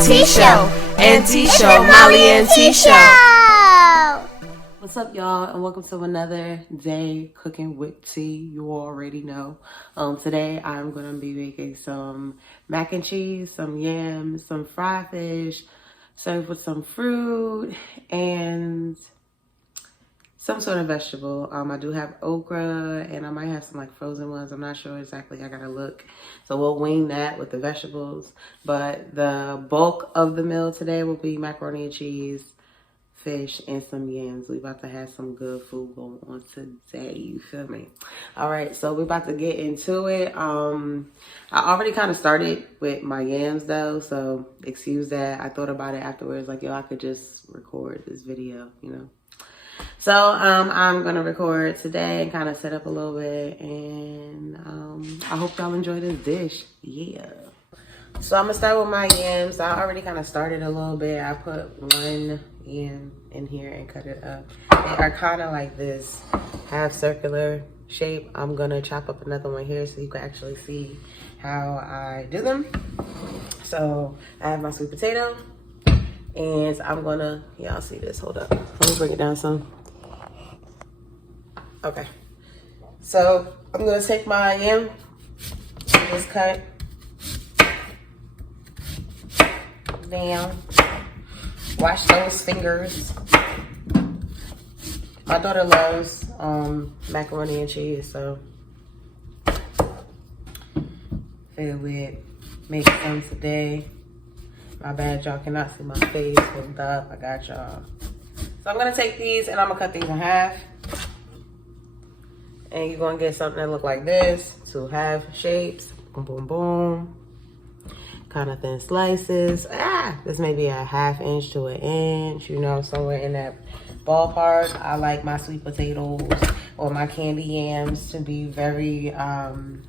and T Show. And T Show. Molly and T Show. What's up, y'all, and welcome to another day cooking with T. You already know. Today I'm gonna be making some mac and cheese, some yams, some fried fish, served with some fruit and some sort of vegetable. I do have okra, and I might have some like frozen ones. I'm not sure exactly. I gotta look. So we'll wing that with the vegetables. But the bulk of the meal today will be macaroni and cheese, fish, and some yams. We about to have some good food going on today. You feel me? All right, so we're about to get into it. I already kind of started with my yams though, so excuse that. I thought about it afterwards, like, yo, I could just record this video, you know? So I'm gonna record today and kind of set up a little bit, and I hope y'all enjoy this dish. Yeah. So I'm gonna start with my yams. I already kind of started a little bit. I put one yam in here and cut it up. They are kind of like this half circular shape. I'm gonna chop up another one here so you can actually see how I do them. So I have my sweet potato, and I'm gonna, y'all see this, hold up. Let me bring it down some. Okay. So I'm gonna take my yam, just cut down. Wash those fingers. My daughter loves macaroni and cheese, so figured we'd make some today. My bad, y'all cannot see my face. Hold up, I got y'all. So I'm gonna take these and I'm gonna cut these in half. And you're gonna get something that look like this, two half shapes. Boom, boom, boom. Kind of thin slices. This may be a ½ inch to an inch, you know, somewhere in that ballpark. I like my sweet potatoes or my candy yams to be very kind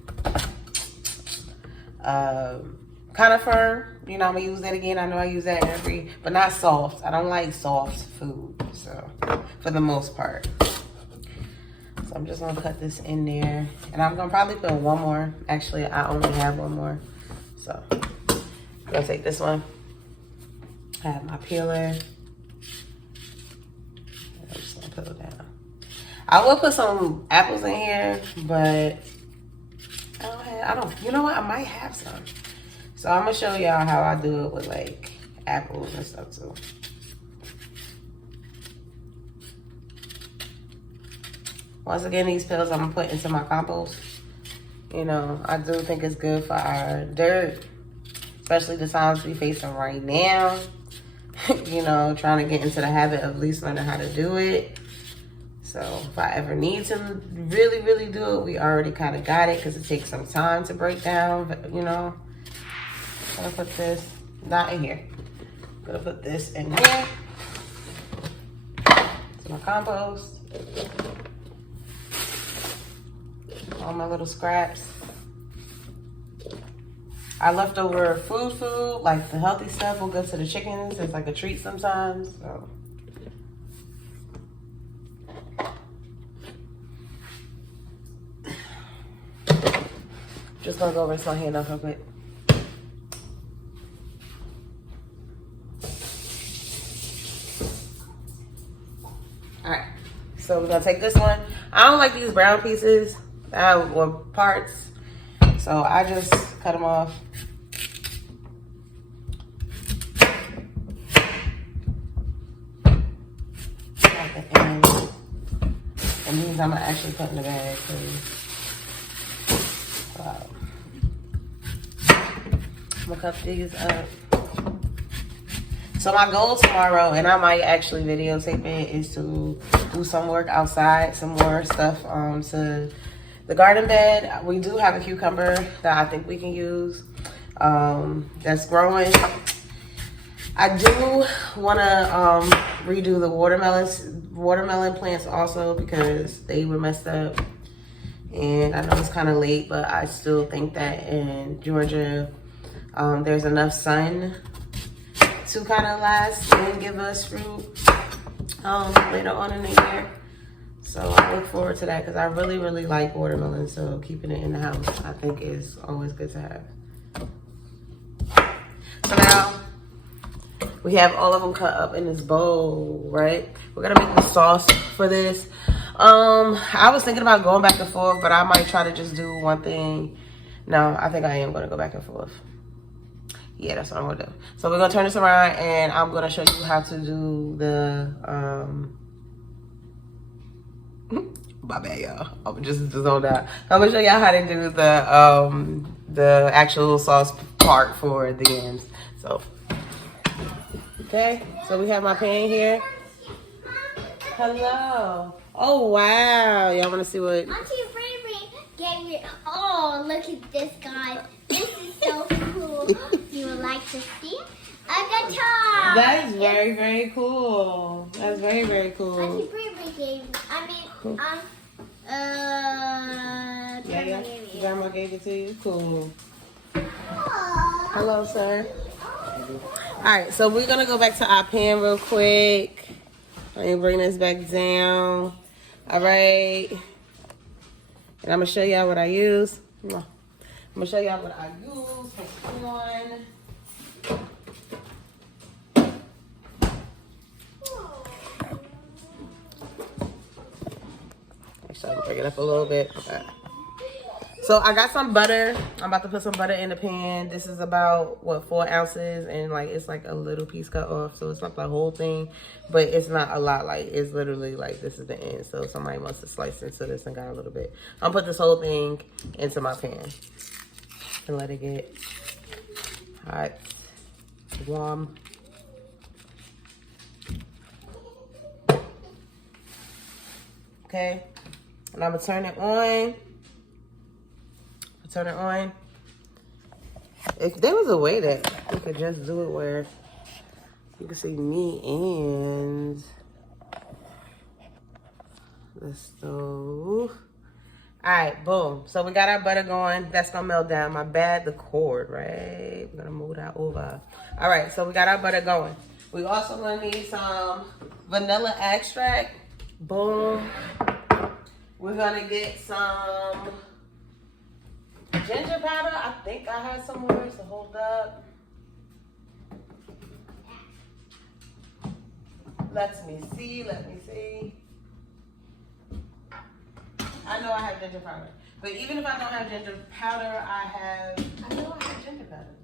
of firm. You know, I'm gonna use that again. I know I use that but not soft. I don't like soft food, so for the most part. So I'm just gonna cut this in there, and I'm gonna probably put one more. Actually, I only have one more, so I'm gonna take this one. I have my peeler. I'm just gonna put it down. I will put some apples in here, but I don't. You know what? I might have some. So I'm gonna show y'all how I do it with like apples and stuff too. Once again, these pills I'm gonna put into my compost. You know, I do think it's good for our dirt, especially the times we facing right now. You know, trying to get into the habit of at least learning how to do it. So if I ever need to really, really do it, we already kind of got it, because it takes some time to break down, you know. I'm gonna put this, not in here. I'm gonna put this in here. It's my compost. All my little scraps. Our leftover food, like the healthy stuff, will go to the chickens. It's like a treat sometimes. So just gonna go rinse my hand off real quick. All right, so we're gonna take this one. I don't like these brown pieces or parts, so I just cut them off. At the end, and these I'm gonna actually put in the bag. Wow. I'm gonna cut these up. So my goal tomorrow, and I might actually videotape it, is to do some work outside, some more stuff to the garden bed. We do have a cucumber that I think we can use that's growing. I do want to redo the watermelon plants also, because they were messed up. And I know it's kind of late, but I still think that in Georgia, there's enough sun to kind of last and give us fruit later on in the year. So I look forward to that, because I really, really like watermelon. So keeping it in the house, I think, is always good to have. So now We have all of them cut up in this bowl, right? We're gonna make the sauce for this. I was thinking about going back and forth, but I might try to just do one thing. No, I think I am gonna go back and forth. Yeah, that's what I'm gonna do. So we're gonna turn this around and I'm gonna show you how to do the my bad, y'all. I'm just zoned out. I'm gonna show y'all how to do the actual sauce part for the yams. So okay, so we have my pan here. Hello. Oh wow, y'all wanna see what? Auntie Riri gave me. Oh, look at this, guys. This is so cool. You would like to see a guitar? That is very, very cool. That's very, very cool. Auntie Riri gave me. Grandma gave it to you. Cool. Hello, sir. All right, so we're gonna go back to our pan real quick. Let me bring this back down. All right, and I'm gonna show y'all what I use. I'm gonna show y'all what I use for corn. Actually, I'll bring it up a little bit. Okay. So I got some butter. I'm about to put some butter in the pan. This is about, what, 4 ounces, and like it's like a little piece cut off, so it's not the whole thing, but it's not a lot. Like it's literally like this is the end, so somebody must have sliced into this and got a little bit. I'm gonna put this whole thing into my pan and let it get hot, warm. Okay, and I'm gonna turn it on. Turn it on. If there was a way that you could just do it where you can see me and the stove. All right, boom. So we got our butter going. That's gonna melt down. My bad, the cord, right? We're gonna move that over. All right, so we got our butter going. We also gonna need some vanilla extract. Boom. We're gonna get some ginger powder. I think I had somewhere, so hold up. Let me see. I know I have ginger powder. But even if I don't have ginger powder, I know I have ginger powder.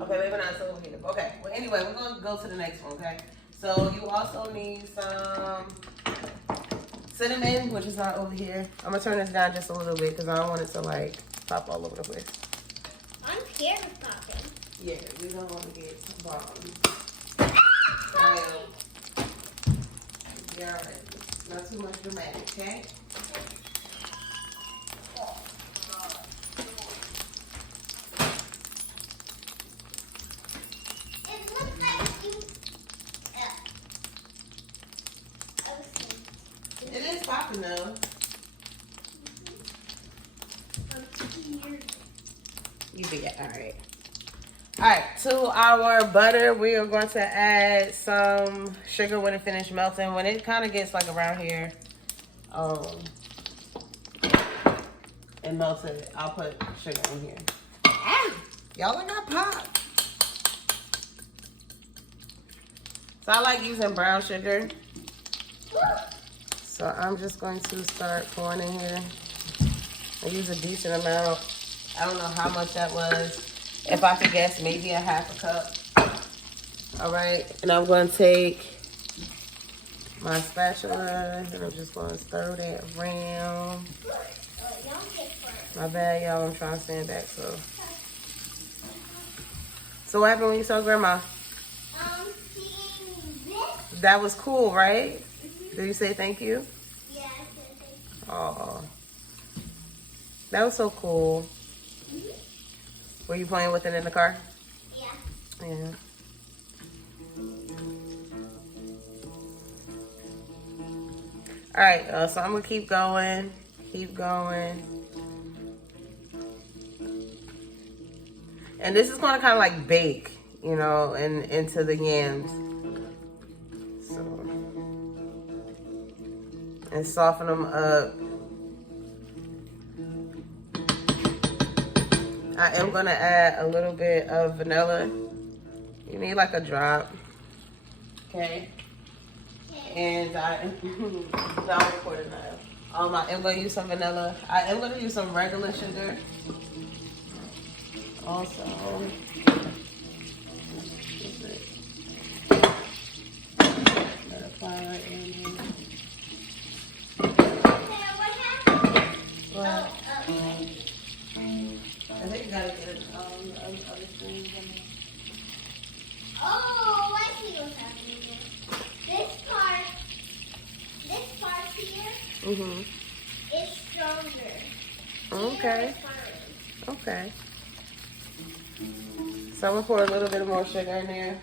Okay, maybe not so here. Okay, well anyway, we're gonna go to the next one, okay? So you also need some cinnamon, which is not over here. I'm gonna turn this down just a little bit because I don't want it to like pop all over the place. I'm scared of popping. Yeah, we don't want to get some bombs. Yeah, all right. Not too much dramatic, okay? It is popping though. You forget. All right. All right. To our butter, we are going to add some sugar when it finishes melting. When it kind of gets like around here, and melted, I'll put sugar in here. Ah, y'all, I got pop. So I like using brown sugar. So I'm just going to start pouring in here. I use a decent amount. I don't know how much that was. If I could guess, maybe a half a cup. All right, and I'm going to take my spatula and I'm just going to stir that around. My bad, y'all. I'm trying to stand back. So what happened when you saw Grandma? That was cool, right? Did you say thank you? Yeah, I said thank you. Oh, that was so cool. Were you playing with it in the car? Yeah. Yeah. All right, so I'm gonna keep going. And this is gonna kind of like bake, you know, and into the yams. So and soften them up. I am gonna add a little bit of vanilla. You need like a drop. Okay. And I am gonna use some vanilla. I am gonna use some regular sugar. Also. Apply right in here. What? I think you gotta get it other things in there. Oh, I see what's happening here. This part here is stronger. Okay. Okay. So I'm gonna pour a little bit more sugar in there.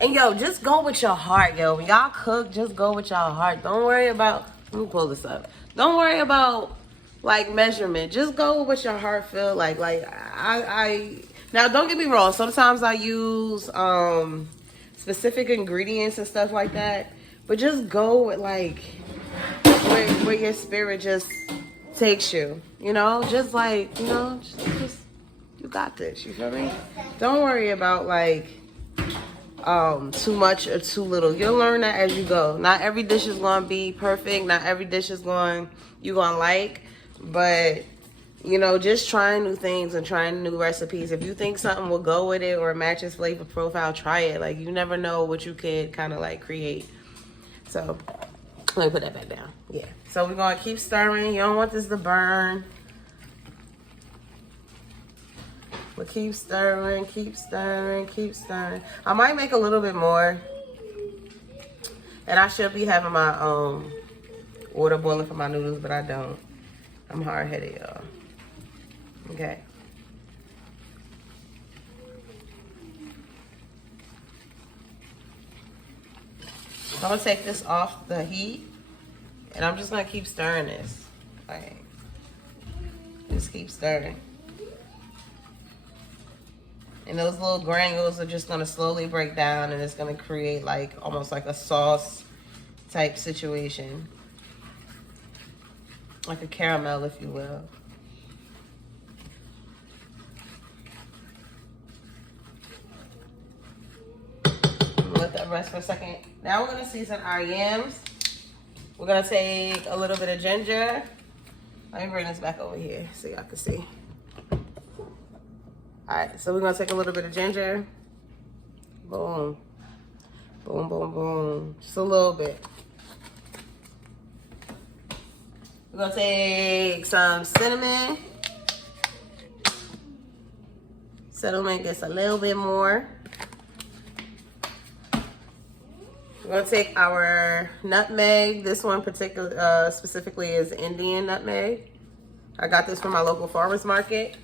And yo, just go with your heart, yo. When y'all cook, just go with y'all heart. Don't worry about, let me pull this up. Don't worry about like measurement. Just go with what your heart feel like. I now don't get me wrong. Sometimes I use specific ingredients and stuff like that. But just go with like where your spirit just takes you. You know, just like, you know, just you got this. You feel me? Don't worry about like too much or too little. You'll learn that as you go. Not every dish is gonna be perfect. Not every dish is you gonna like. But you know, just trying new things and trying new recipes. If you think something will go with it or matches flavor profile, try it. Like you never know what you could kind of like create. So let me put that back down. Yeah. So we're gonna keep stirring. You don't want this to burn. But keep stirring, keep stirring, keep stirring. I might make a little bit more. And I should be having my water boiling for my noodles, but I don't. I'm hard-headed, y'all. Okay. So I'm gonna take this off the heat, and I'm just gonna keep stirring this. Like, just keep stirring. And those little granules are just gonna slowly break down, and it's gonna create like almost like a sauce type situation. Like a caramel, if you will. Let that rest for a second. Now we're gonna season our yams. We're gonna take a little bit of ginger. Let me bring this back over here so y'all can see. All right, so we're gonna take a little bit of ginger. Boom. Boom, boom, boom. Just a little bit. We're gonna take some cinnamon. Cinnamon gets a little bit more. We're gonna take our nutmeg. This one specifically is Indian nutmeg. I got this from my local farmer's market.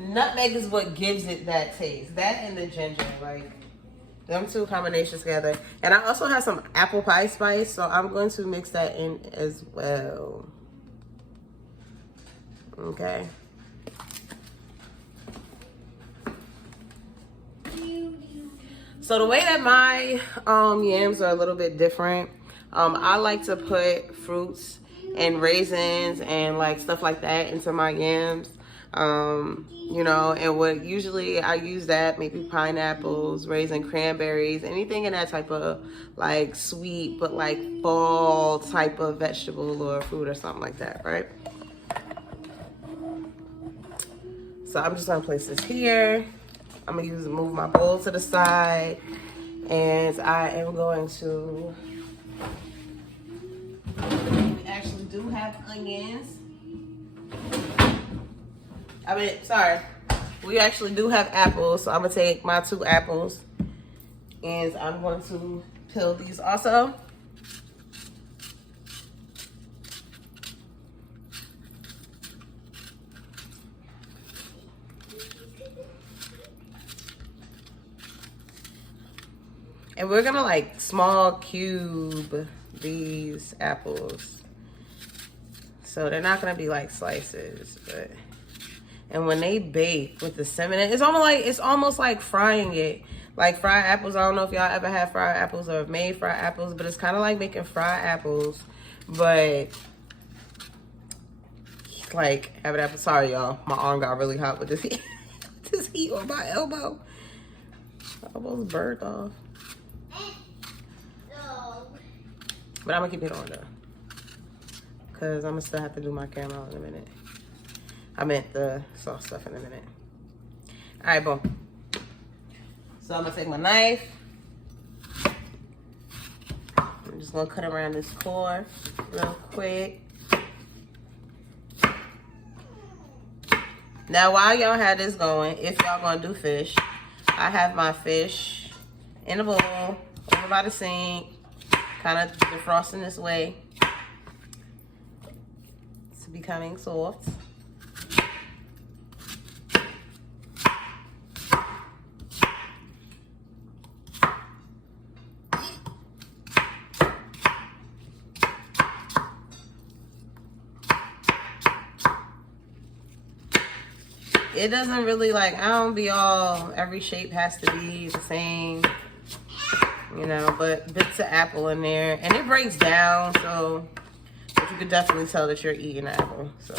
Nutmeg is what gives it that taste. That and the ginger, like them two combinations together. And I also have some apple pie spice, so I'm going to mix that in as well. Okay. So the way that my yams are a little bit different, I like to put fruits and raisins and like stuff like that into my yams. You know, and what usually I use that, maybe pineapples, raisin cranberries, anything in that type of like sweet but like fall type of vegetable or fruit or something like that, right? So I'm just gonna place this here. I'm gonna move my bowl to the side, and I am going to, we actually do have onions. We actually do have apples, so I'm gonna take my 2 apples and I'm going to peel these also. And we're gonna like small cube these apples. So they're not gonna be like slices, but. And when they bake with the cinnamon, it's almost like frying it. Like fried apples. I don't know if y'all ever had fried apples or have made fried apples, but it's kind of like making fried apples, but like having apple. Sorry, y'all. My arm got really hot with this heat. This heat on my elbow. My elbow's burnt off. But I'm gonna keep it on though, cause I'm gonna still have to do my camera in a minute. I meant the sauce stuff in a minute. All right, boom. So I'm gonna take my knife. I'm just gonna cut around this core real quick. Now, while y'all have this going, if y'all gonna do fish, I have my fish in a bowl over by the sink, kind of defrosting this way. It's becoming soft. It doesn't really like, I don't be all, every shape has to be the same, you know, but bits of apple in there. And it breaks down, so but you can definitely tell that you're eating apple. So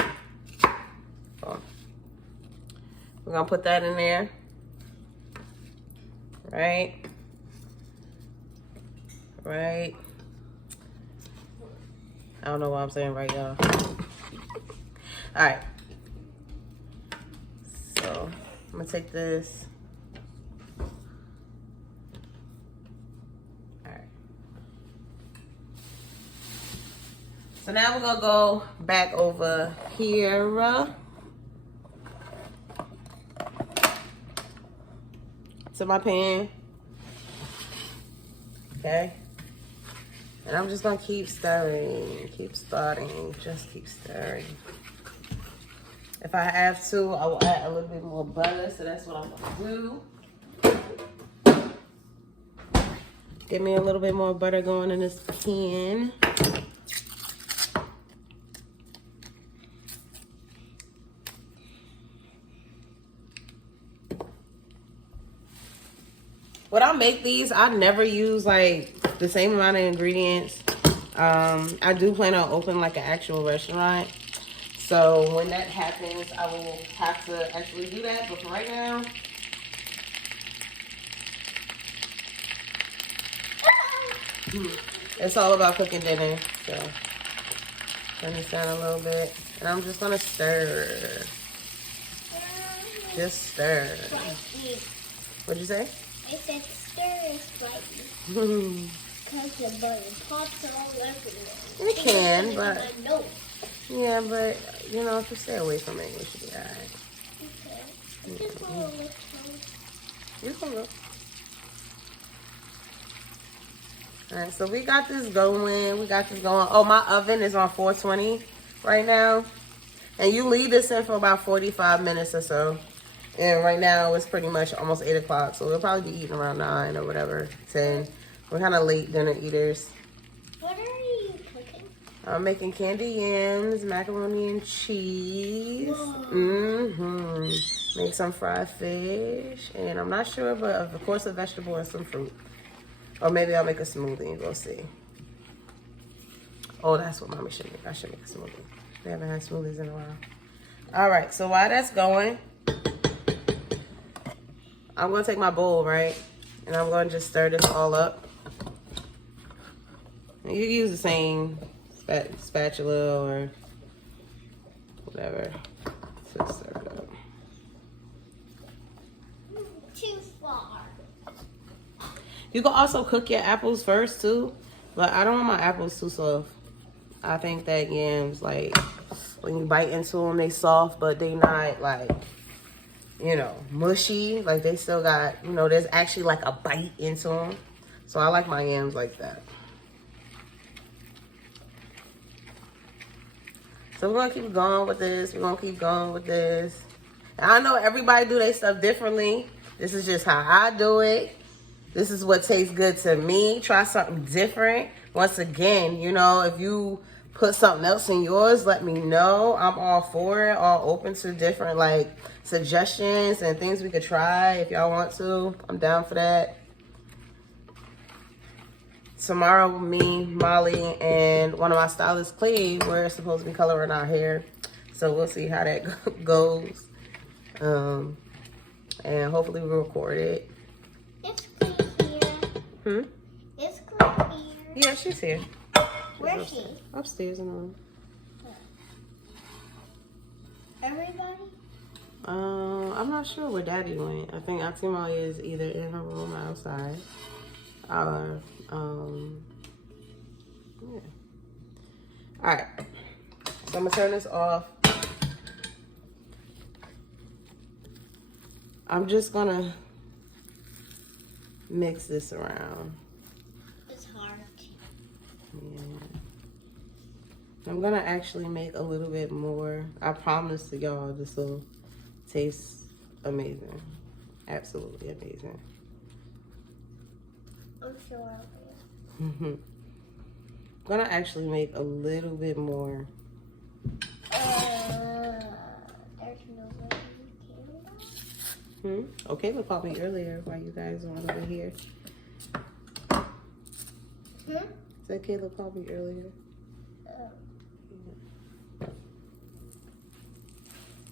we're gonna put that in there, right? Right. I don't know what I'm saying right, y'all. All right. So I'm gonna take this. All right. So now we're gonna go back over here. To my pan. Okay. And I'm just gonna keep stirring, just keep stirring. If I have to, I will add a little bit more butter, so that's what I'm gonna do. Get me a little bit more butter going in this pan. When I make these, I never use like the same amount of ingredients. I do plan on opening like an actual restaurant. So when that happens, I will have to actually do that. But for right now, it's all about cooking dinner. So turn this down a little bit. And I'm just gonna stir. Just stir. What'd you say? I said stir slightly. Because the butter pops all everywhere. It can, but... No. Yeah, but, you know, if you stay away from it, you should be alright. Okay. Just a little bit. You can go. Alright, so we got this going. Oh, my oven is on 420 right now. And you leave this in for about 45 minutes or so. And right now it's pretty much almost 8 o'clock. So we'll probably be eating around 9 or whatever, 10. We're kind of late dinner eaters. What are you cooking? I'm making candy yams, macaroni and cheese. Make some fried fish. And I'm not sure, but of course a vegetable and some fruit. Or maybe I'll make a smoothie. We'll see. Oh, that's what Mommy should make. I should make a smoothie. We haven't had smoothies in a while. All right, so while that's going, I'm going to take my bowl, right? And I'm going to just stir this all up. And you can use the same spatula or whatever to stir it up. Too far. You can also cook your apples first too, but I don't want my apples too soft. I think that yams, like, when you bite into them, they soft, but they not like, you know, mushy. Like they still got, you know, there's actually like a bite into them. So I like my yams like that. So we're gonna keep going with this. And I know everybody do their stuff differently. This is just how I do it. This is what tastes good to me. Try something different. Once again, you know, if you put something else in yours, let me know. I'm all for it, all open to different like suggestions and things we could try if y'all want to. I'm down for that. Tomorrow, me, Molly, and one of my stylists, Cleve, we're supposed to be coloring our hair. So we'll see how that goes. And hopefully we'll record it. It's Cleve here. It's Cleve here. Yeah, she's here. Where's she? Upstairs and on. Everybody? I'm not sure where Daddy went. I think Auntie Molly is either in her room or outside. Or, yeah. Alright. So I'm gonna turn this off. I'm just gonna mix this around. It's hard. Yeah. I'm gonna actually make a little bit more. I promise to y'all this will taste amazing. Absolutely amazing. I'm sure. I'm gonna actually make a little bit more. There's no way you can. Okay, but called me earlier while you guys are over here. Said Caleb called me earlier.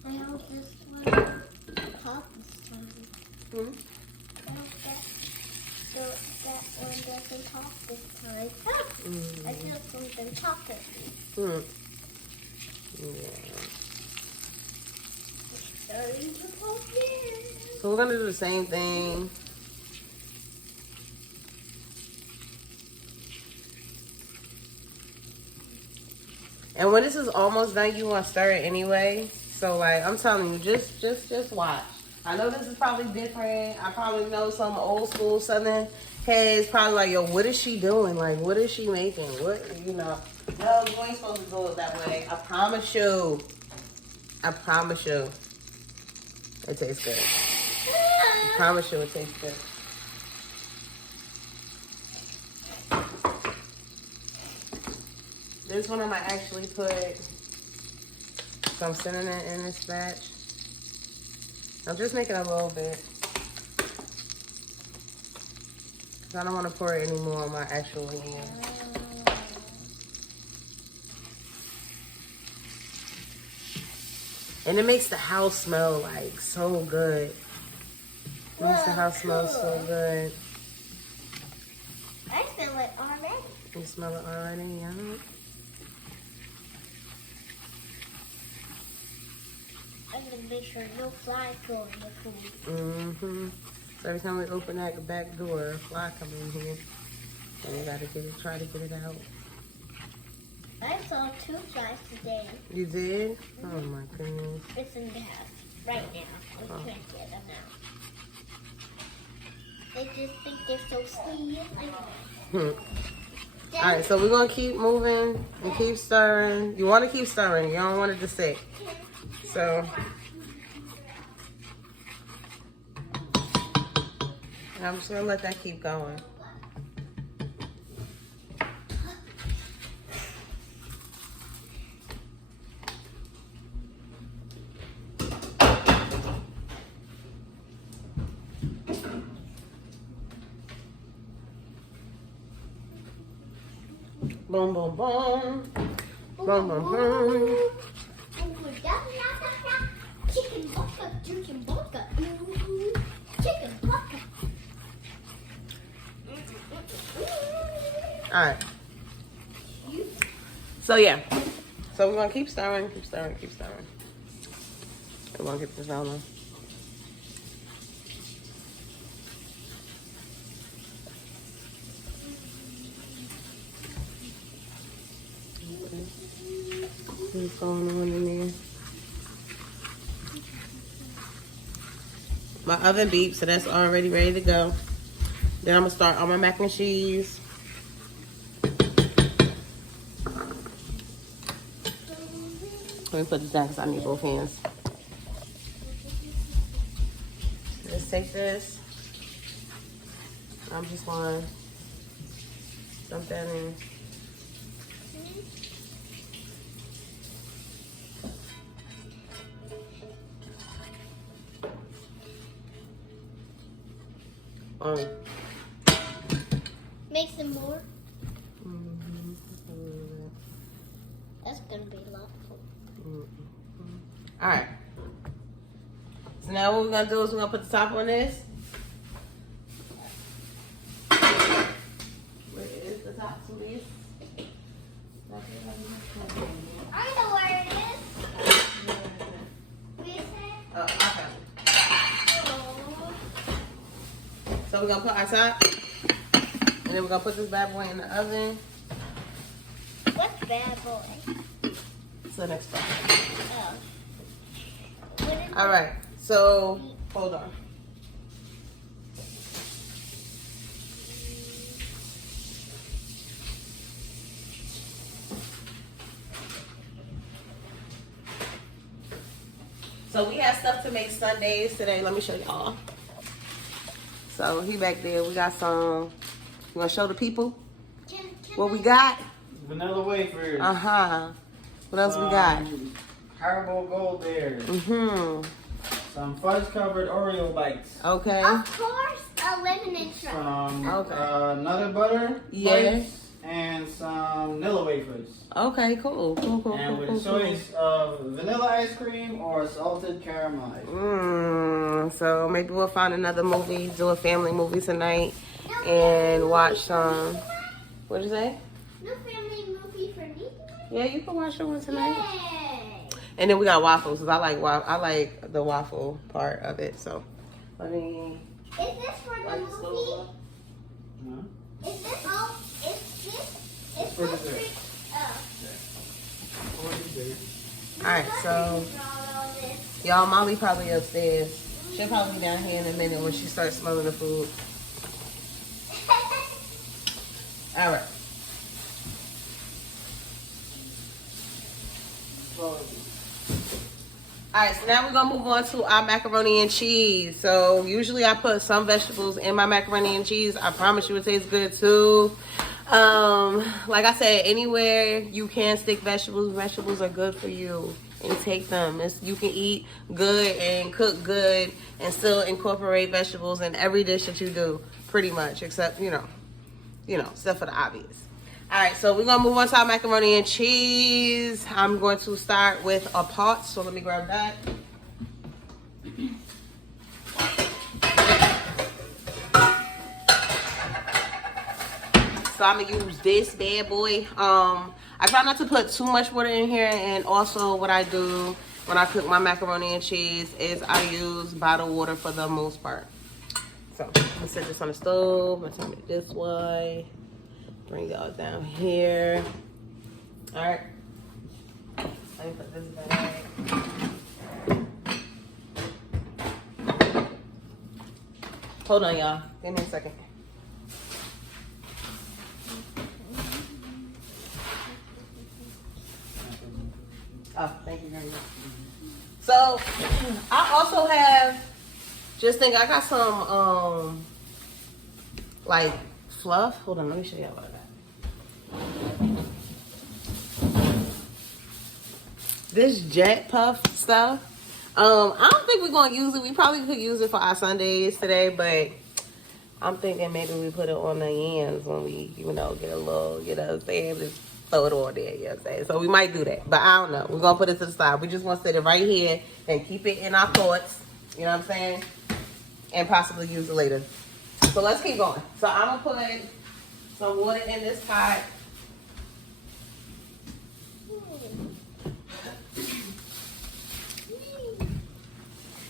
I hope this one pop this time. I hope that one doesn't pop this time. I feel something chocolatey. Yeah. It's starting to pop here. So we're gonna do the same thing. And when this is almost done, you want to stir it anyway. So like I'm telling you, just watch. I know this is probably different. I probably know some old school Southern heads probably like, yo, what is she doing? Like, what is she making? What, you know? No, you ain't supposed to do it that way. I promise you. I promise you. It tastes good. I promise you it tastes good. This one I might actually put some cinnamon in this batch. I'm just making a little bit. Cause I don't want to pour it anymore on my actual hand. And it makes the house smell like so good. It makes the house smell so good. I smell it already. You smell it already, yeah? I'm gonna make sure no flies go in the food. So every time we open that back door, a fly come in here. And we gotta try to get it out. I saw 2 flies today. You did? Oh my goodness. It's in the house right now. We can't get them out. They just think they're so sweet. Alright, so we're gonna keep moving and keep stirring. You wanna keep stirring, you don't want it to sit. So I'm just gonna let that keep going. Boom, boom, boom. Boom, boom, boom. Chicken baka, chicken baka, chicken baka. Alright. So yeah. So we're gonna keep stirring, keep stirring, keep stirring. We're gonna get this going. What's going on in there? My oven beeped, so that's already ready to go. Then I'm gonna start on my mac and cheese. Let me put this down because I need both hands. Let's take this. I'm just gonna dump that in. Make some more. That's gonna be a lot full. All right. So now what we're gonna do is we're gonna put the top on this. Where is the top, please? I know where it is. Where is it? Oh, okay. Oh. So we're gonna put our top, and then we're gonna put this bad boy in the oven. What's bad boy? It's the next part. Oh. What is All right. So hold on. So we have stuff to make Sundays today. Let me show y'all. So he back there. We got some. You want to show the people what we got? Vanilla wafers. What else we got? Haribo Gold Bears. Some fudge covered Oreo bites. Okay. Of course, a lemon truck. Some Okay. Nutter butter Yeah. bites. And some Nilla wafers. Okay, cool. And with a choice of vanilla ice cream or salted caramel ice cream. So maybe we'll find another movie, do a family movie tonight, and watch some. What'd you say? No family movie for me. Yeah, you can watch the one tonight. Yay! And then we got waffles, cause I like the waffle part of it. So let me. Is this for the light this movie? Huh? Is this all? Is For this dessert. Oh. All right, so y'all, Molly probably upstairs. She'll probably be down here in a minute when she starts smelling the food. All right. Alright, so now we're gonna move on to our macaroni and cheese. So usually I put some vegetables in my macaroni and cheese. I promise you it tastes good too. Like I said, anywhere you can stick vegetables, vegetables are good for you. And take them. You can eat good and cook good and still incorporate vegetables in every dish that you do, pretty much, except, except for the obvious. All right, so we're gonna move on to our macaroni and cheese. I'm going to start with a pot, so let me grab that. So I'm gonna use this bad boy. I try not to put too much water in here, and also what I do when I cook my macaroni and cheese is I use bottled water for the most part. So I'm gonna set this on the stove. I'm gonna turn it this way. Bring y'all down here. All right. Let me put this back. Hold on, y'all. Give me a second. Oh, thank you very much. So, I also have, I got some, like, fluff. Hold on, let me show y'all what I got. This jet puff stuff. I don't think we're going to use it. We probably could use it for our Sundays today, but I'm thinking maybe we put it on the yams when we, get a little, just throw it on there, you know what I'm saying? So we might do that, but I don't know. We're going to put it to the side. We just want to set it right here and keep it in our thoughts, you know what I'm saying? And possibly use it later. So let's keep going. So I'm going to put some water in this pot.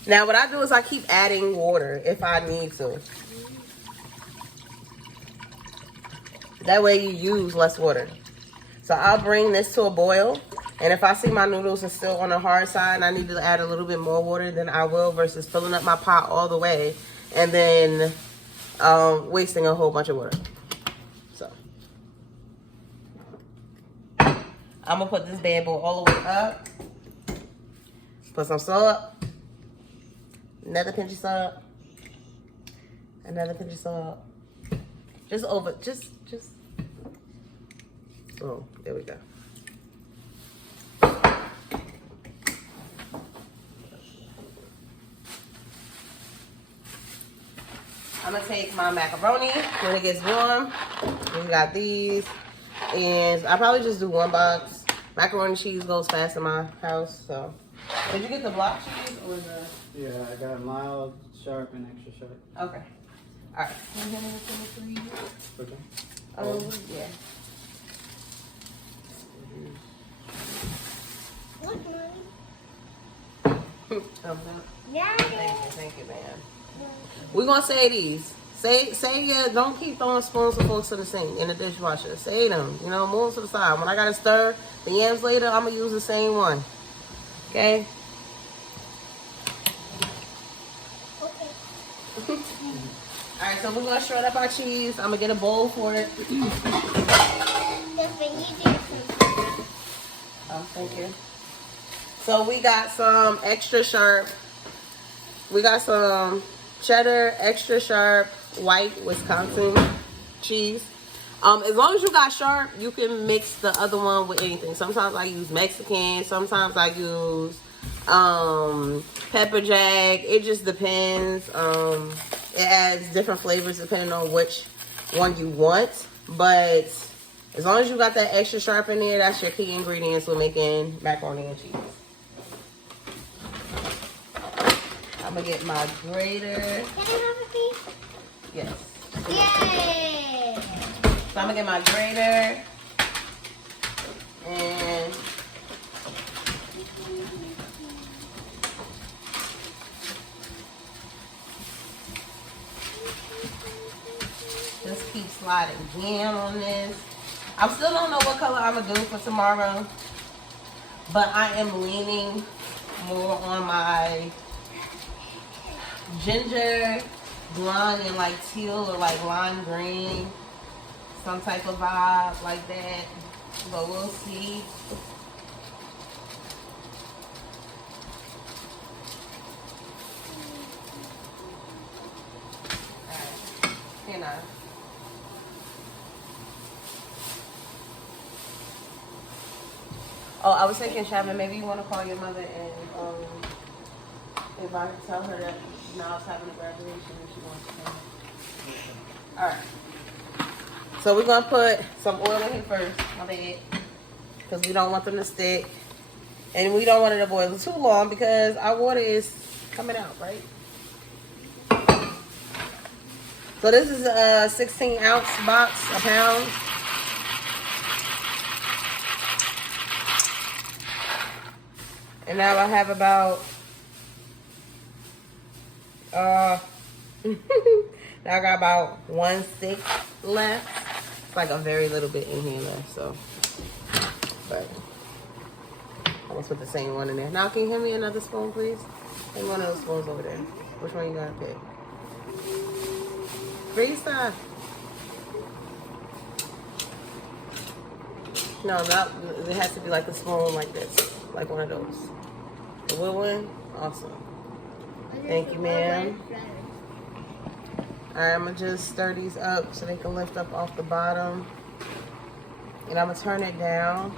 Now what I do is I keep adding water if I need to. That way you use less water. So I'll bring this to a boil, and if I see my noodles are still on the hard side and I need to add a little bit more water, then I will, versus filling up my pot all the way and then wasting a whole bunch of water. So I'm gonna put this bad boy all the way up. Put some salt, another pinch of salt, another pinch of salt. Oh, there we go. I'm gonna take my macaroni when it gets warm. We got these, and I probably just do one box. Macaroni cheese goes fast in my house, so. Did you get the block cheese or the? Yeah, I got mild, sharp, and extra sharp. Okay. All right. Can you hand me the please? Okay. Yeah. Look, Mommy. Thumbs up. Got Thank you, man. We're gonna say these. Say yeah, don't keep throwing spoons and forks in the sink, in the dishwasher. Say them, you know, move to the side. When I gotta stir the yams later, I'm gonna use the same one. Okay? Okay. Alright, so we're gonna shred up our cheese. I'm gonna get a bowl for it. Oh, thank you. So we got some extra sharp. We got some cheddar, extra sharp, white Wisconsin cheese. As long as you got sharp, you can mix the other one with anything. Sometimes I use Mexican. Sometimes I use pepper jack. It just depends. It adds different flavors depending on which one you want. But as long as you got that extra sharp in there, that's your key ingredients with making macaroni and cheese. I'm gonna get my grater. Can I have a piece? Yes. Yay! So I'm gonna get my grater and just keep sliding jam on this. I still don't know what color I'm gonna do for tomorrow, but I am leaning more on my ginger, blonde, and like teal or like lime green, some type of vibe like that. But we'll see. Alright, can I? Oh, I was thinking, Shabba, maybe you want to call your mother and invite her, tell her that Niall's having a graduation and she wants to come. Alright. So we're going to put some oil in here first, my bad. Because we don't want them to stick. And we don't want it to boil too long because our water is coming out, right? So this is a 16-ounce box, a pound. And now I have about, now I got about 1/6 left. It's like a very little bit in here left, so. But I'm gonna put the same one in there. Now, can you hand me another spoon, please? Take one of those spoons over there. Which one you gotta pick? Freestyle. No, not. It has to be like a spoon like this, like one of those. The wood one? Awesome. Thank you, ma'am. Alright, I'm gonna just stir these up so they can lift up off the bottom. And I'm gonna turn it down.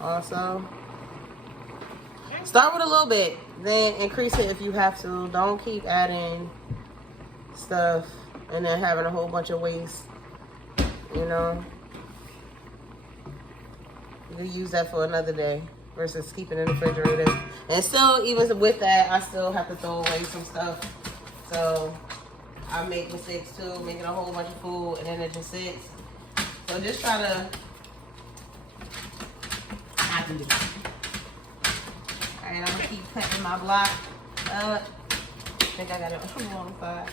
Also. Start with a little bit, then increase it if you have to. Don't keep adding stuff and then having a whole bunch of waste. You know? You can use that for another day versus keeping it in the refrigerator. And still, even with that, I still have to throw away some stuff. So I make mistakes too, making a whole bunch of food and then it just sits. So just try to, I can do it. Alright, I'm gonna keep cutting my block up. I think I got it on the wrong side.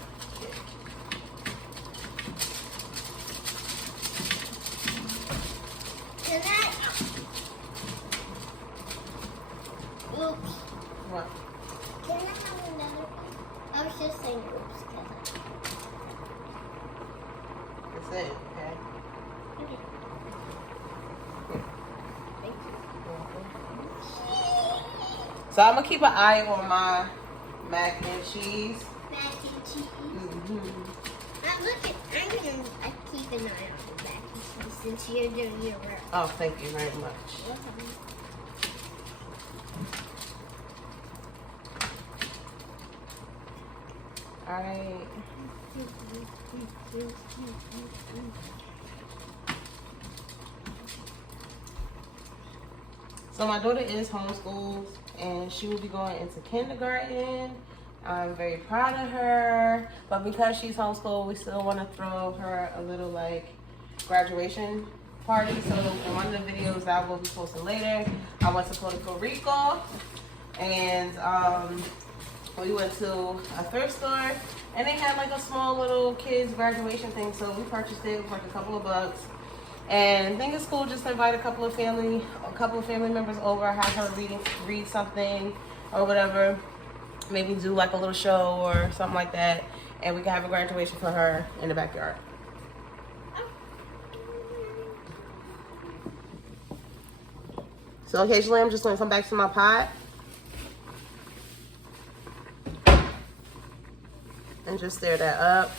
Can I? Oops. What? Can I have another? I was just saying oops. That's it, okay? Okay. Thank you. So I'm gonna keep an eye on my mac and cheese. Mac and cheese. Mm-hmm. I'm gonna keep an eye on the mac and cheese since you're doing your work. Oh, thank you very much. Alright. So my daughter is homeschooled and she will be going into kindergarten. I'm very proud of her, but because she's homeschooled, we still want to throw her a little like graduation party. So in one of the videos that I will be posting later, I went to Puerto Rico and we went to a thrift store and they had like a small little kids graduation thing. So we purchased it for like a couple of bucks. And I think it's cool just to invite a couple of family members over, have her read something or whatever. Maybe do like a little show or something like that. And we can have a graduation for her in the backyard. So occasionally I'm just gonna come back to my pot and just stir that up.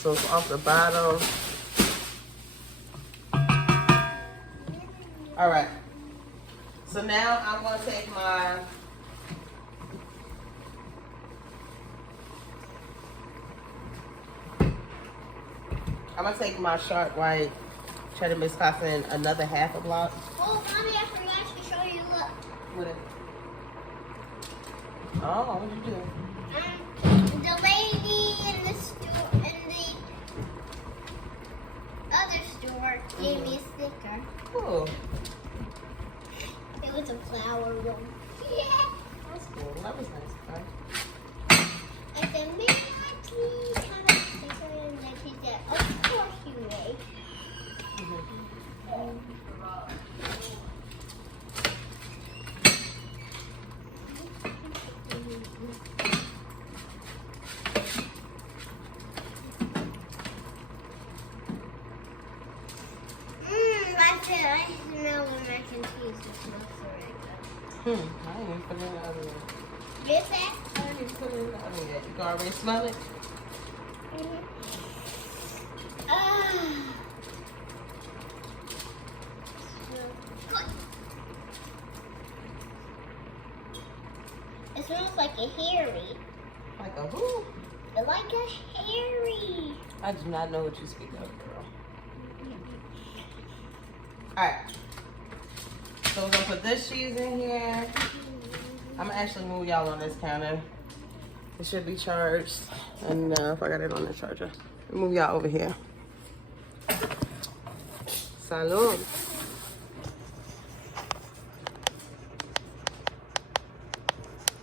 So it's off the bottom. All right. So now I'm gonna take my sharp white cheddar mixed pasta in another half a block. Oh, Mommy, I forgot to show you. Look. What it? Oh, what did you do? The lady in the store, in the other store, gave me a sticker. Cool. It was a flower one. Yeah. That's cool. That was nice. Right? I said, may I please have a sticker? And then she said, of course you may. I smell the mac and cheese. It smells so really good. I didn't even put it in the oven yet. Get that? I didn't even put it in the oven yet. You can already smell it? It smells like a hairy. Like a who? Like a hairy. I do not know what you speak of, girl. Alright. So we're gonna put this cheese in here. I'm gonna actually move y'all on this counter. It should be charged. And if I got it on the charger. Move y'all over here. Salud.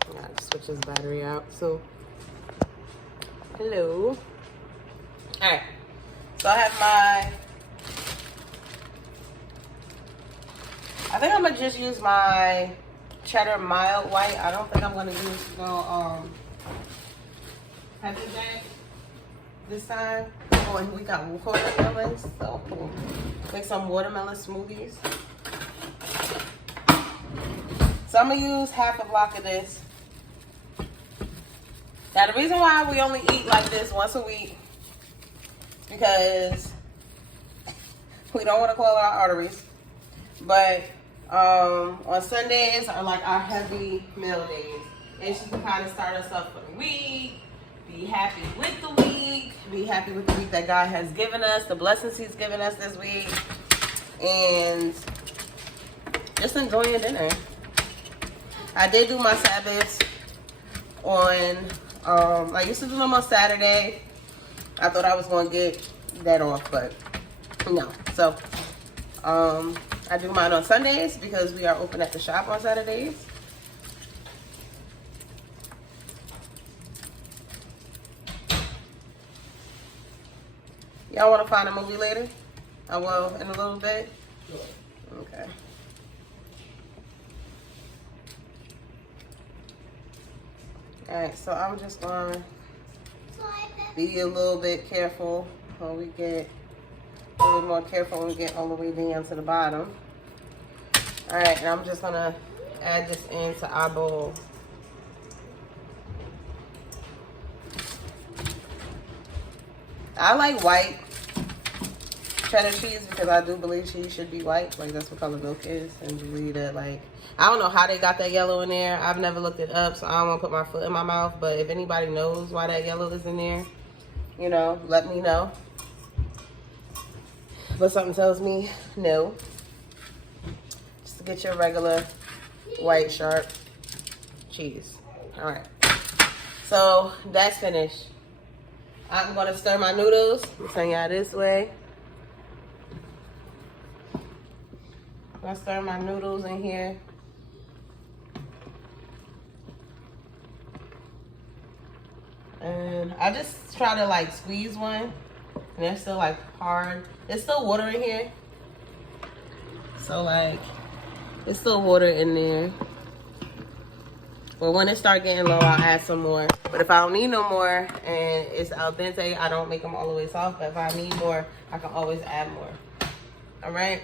I gotta switch this battery out. So, hello. Alright. So I have my, I think I'm gonna just use my cheddar mild white. I don't think I'm gonna use no heavy jack this time. Oh, and we got watermelons, so we'll make some watermelon smoothies. So I'm gonna use half a block of this. Now the reason why we only eat like this once a week, because we don't want to clog our arteries. But on Sundays are like our heavy meal days. And she can kind of start us up for the week, be happy with the week, be happy with the week that God has given us, the blessings he's given us this week, and just enjoy your dinner. I did do my Sabbaths on, I used to do them on Saturday. I thought I was going to get that off, but no. So, I do mine on Sundays because we are open at the shop on Saturdays. Y'all want to find a movie later? I will in a little bit. Okay. Alright, so I'm just going to be a little bit careful when we get, a little more careful when we get all the way down to the bottom. Alright, and I'm just going to add this into our bowl. I like white cheddar cheese because I do believe cheese should be white. Like, that's what color milk is. And believe that, like, I don't know how they got that yellow in there. I've never looked it up, so I don't want to put my foot in my mouth. But if anybody knows why that yellow is in there, you know, let me know. But something tells me no. Just to get your regular white sharp cheese. All right. So that's finished. I'm gonna stir my noodles. I'm turn y'all this way. I'm gonna stir my noodles in here. And I just try to like squeeze one. And they're still like hard. There's still water in here. So like, there's still water in there. But when it start getting low, I'll add some more. But if I don't need no more and it's al dente, I don't make them all the way soft. But if I need more, I can always add more. All right.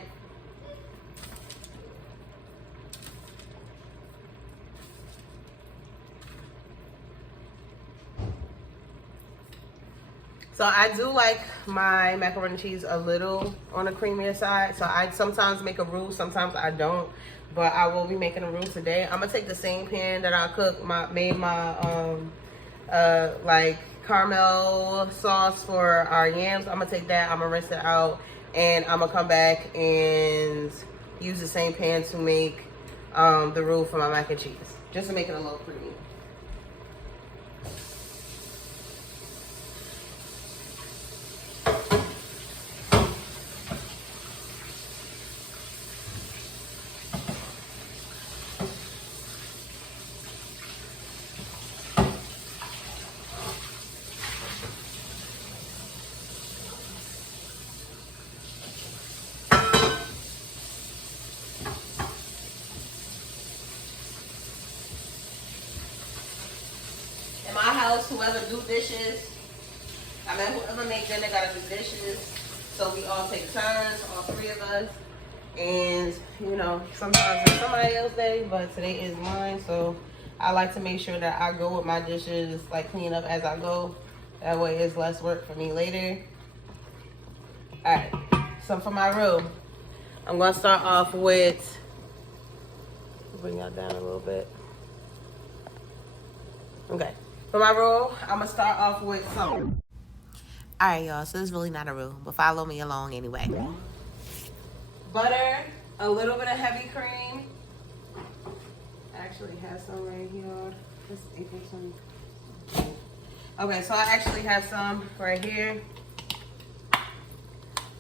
So I do like my macaroni and cheese a little on the creamier side. So I sometimes make a roux, sometimes I don't. But I will be making a roux today. I'm gonna take the same pan that I made my like caramel sauce for our yams. I'm gonna take that, I'm gonna rinse it out, and I'm gonna come back and use the same pan to make the roux for my mac and cheese, just to make it a little creamy. Whoever do dishes, I mean, whoever make dinner gotta do dishes. So we all take turns, all three of us. And, you know, sometimes it's somebody else's day, but today is mine. So I like to make sure that I go with my dishes, like clean up as I go. That way it's less work for me later. All right, so for my roux, I'm gonna start off with, bring y'all down a little bit. Okay. For my roux, I'm gonna start off with some. All right, y'all, so this is really not a roux, but follow me along anyway. Butter, a little bit of heavy cream. I actually have some right here. This is April 20. Okay, so I actually have some right here.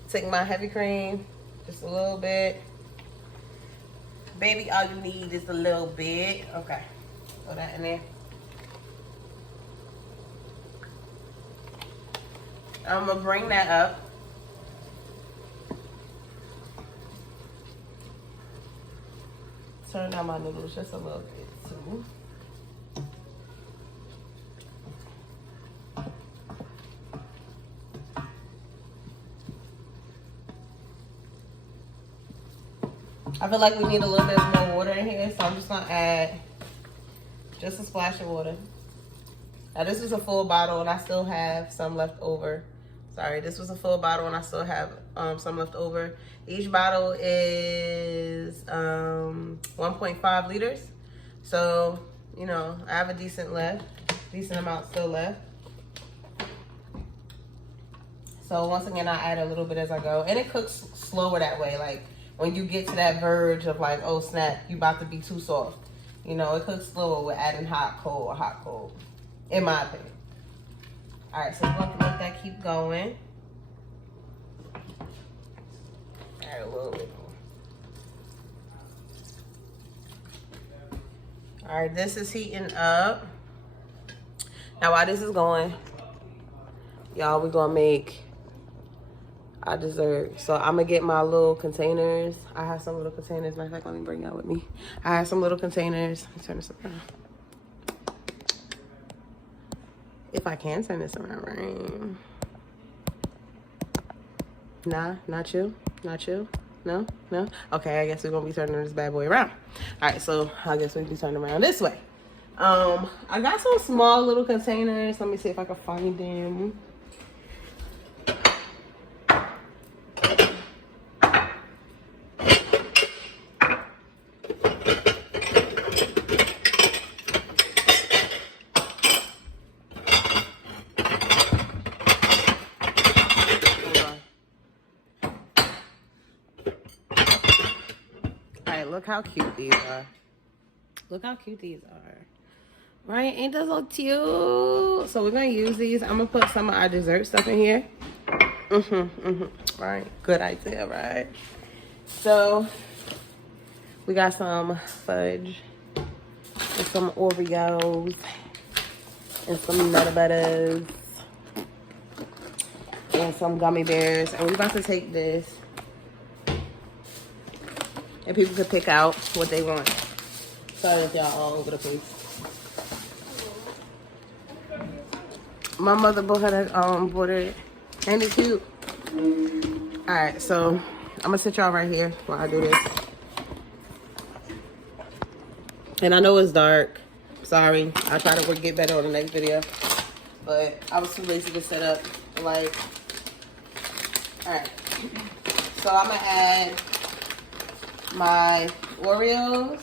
Take my heavy cream, just a little bit. Baby, all you need is a little bit. Okay, throw that in there. I'm gonna bring that up. Turn down my noodles just a little bit too. I feel like we need a little bit more water in here, so I'm just gonna add just a splash of water. Now this is a full bottle and I still have some left over. Sorry, this was a full bottle and I still have some left over. Each bottle is 1.5 liters. So, you know, I have a decent amount still left. So once again, I add a little bit as I go. And it cooks slower that way. Like when you get to that verge of like, oh snap, you about to be too soft. You know, it cooks slower with adding hot, cold, in my opinion. All right, so we're going to let that keep going. Add a little bit more. All right, this is heating up. Now, while this is going, y'all, we're going to make our dessert. So I'm going to get my little containers. I have some little containers. Matter of fact, let me bring y'all with me. I have some little containers. Let me turn this around. If I can turn this around, right? Nah, not you? Not you? No? No? Okay, I guess we're gonna be turning this bad boy around. All right, so I guess we can turn around this way. I got some small little containers. Let me see if I can find them. look how cute these are. Look how cute these are. Right? Ain't those so cute? So we're going to use these. I'm going to put some of our dessert stuff in here. Right. Good idea, right? So we got some fudge and some Oreos and some Nutter Butters and some gummy bears. And we're about to take this and people can pick out what they want. Sorry if y'all all over the place. My mother bought her that, bought it. Ain't it cute? Alright, so I'm gonna sit y'all right here while I do this. And I know it's dark. Sorry. I'll try to get better on the next video. But I was too lazy to set up the light. Alright. So I'm gonna add my Oreos.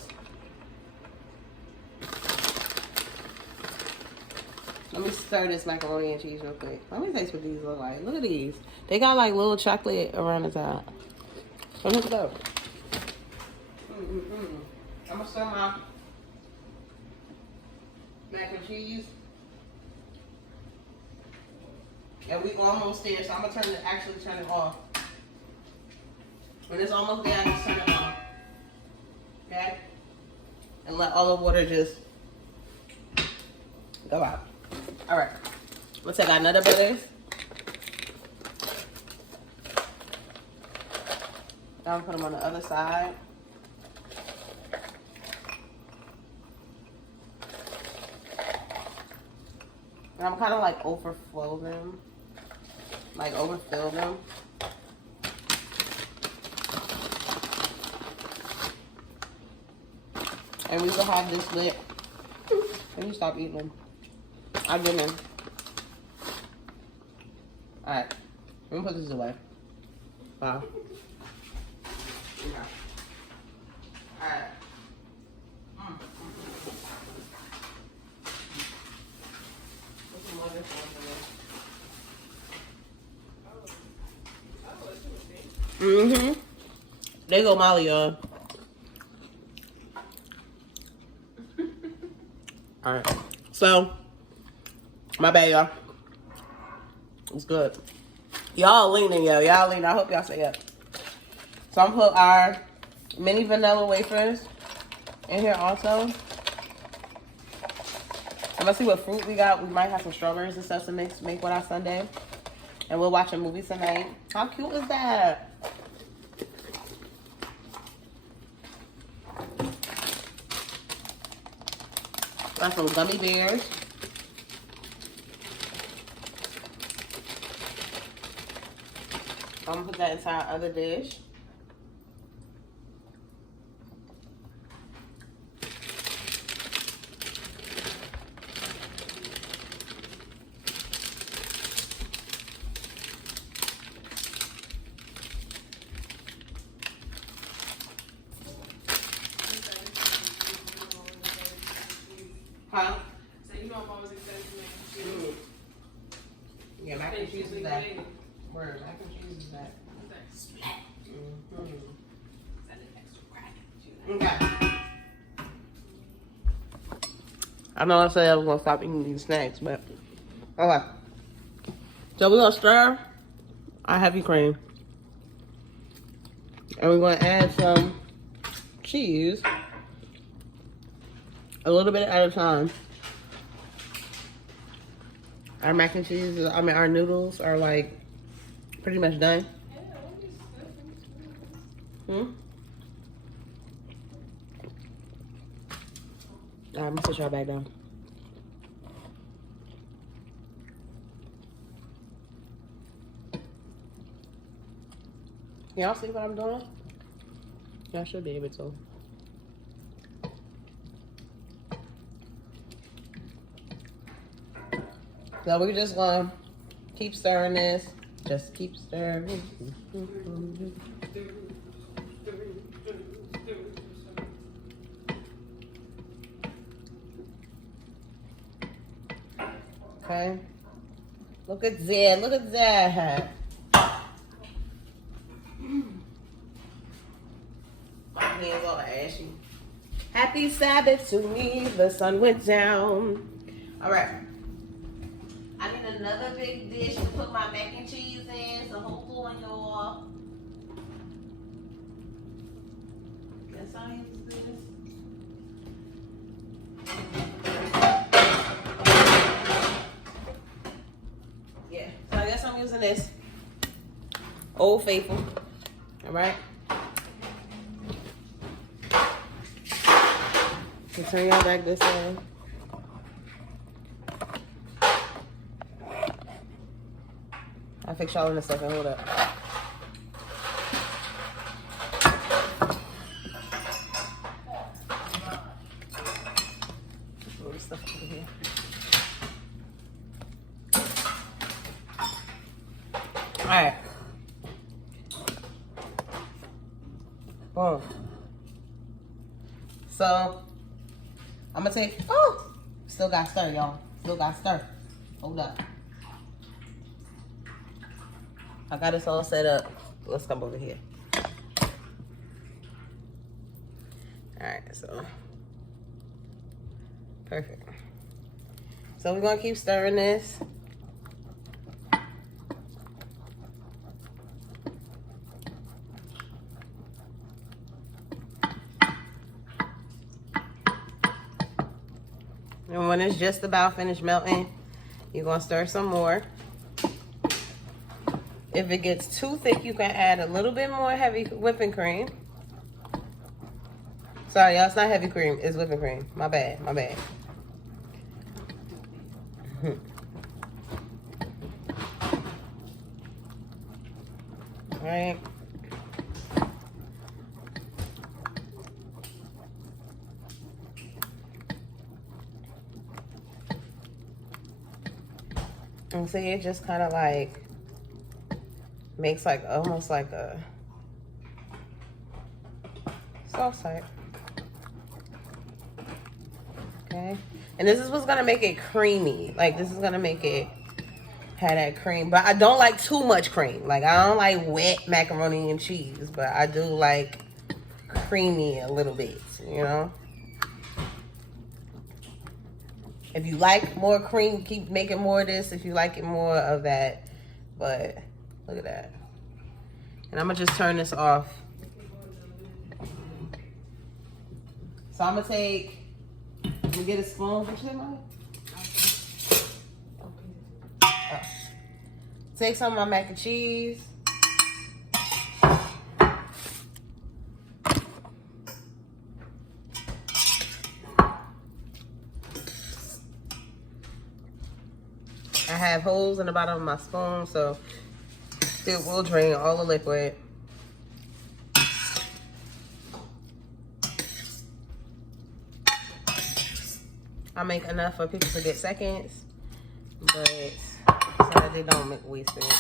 Let me stir this macaroni and cheese real quick. Let me taste what these look like. Look at these. They got like little chocolate around the top. So let's go. I'm gonna stir my mac and cheese. And we almost there, so I'm gonna actually turn it off. When it's almost there, I just turn it off. Okay? And let all the water just go out. Alright. Let's take our Nutter Butters. Now I'm put them on the other side. And I'm kind of like overflow them. Like overfill them. And we will have this lit. Let me stop eating them. I didn't. Alright. Let me put this away. Wow. Okay. Alright. Put some more of this one in there. There go Molly, y'all. Alright. So, my bad, y'all. It's good. Y'all leaning, yo. Y'all leaning. I hope y'all stay up. So, I'm gonna put our mini vanilla wafers in here also. I'm gonna see what fruit we got. We might have some strawberries and stuff to make with our sundae. And we'll watch a movie tonight. How cute is that? Got some gummy bears. I'm gonna put that into our other dish. Huh? So you know I'm always excited to make mac and cheese. Yeah, mac and cheese is that. Where mac and cheese is that. Okay. I know I said I was gonna stop eating these snacks, but okay. So we're gonna stir our heavy cream. And we're gonna add some cheese. A little bit at a time. Our mac and cheese, our noodles are like pretty much done. I'm gonna sit y'all back down. Y'all see what I'm doing? Y'all should be able to. So we're just gonna keep stirring this. Just keep stirring. Okay. Look at that. Look at that. hands all ashy. Happy Sabbath to me. The sun went down. All right. I need another big dish to put my mac and cheese in. So hold on, y'all. Guess I'll use this. Yeah. So I guess I'm using this. Old Faithful. All right. Can turn y'all back this way. I'll fix y'all in a second. Hold up. All this stuff over here. All right. Boom. So I'm gonna take. Oh, still got stir, y'all. Still got stir. Hold up. I got this all set up. Let's come over here. All right, so perfect. So we're gonna keep stirring this. And when it's just about finished melting, you're gonna stir some more. If it gets too thick, you can add a little bit more heavy whipping cream. Sorry, y'all, it's not heavy cream, it's whipping cream. My bad, my bad. All right. And see, it just kind of like makes like almost like a sauce type. Okay. And this is what's gonna make it creamy. Like this is gonna make it have that cream. But I don't like too much cream. Like I don't like wet macaroni and cheese, but I do like creamy a little bit, you know? If you like more cream, keep making more of this. If you like it more of that. But look at that. And I'm going to just turn this off. So I'm going to take, let me get a spoon. What you say, Mommy? Oh. Take some of my mac and cheese. I have holes in the bottom of my spoon, so it will drain all the liquid. I make enough for people to get seconds, but so that they don't waste it.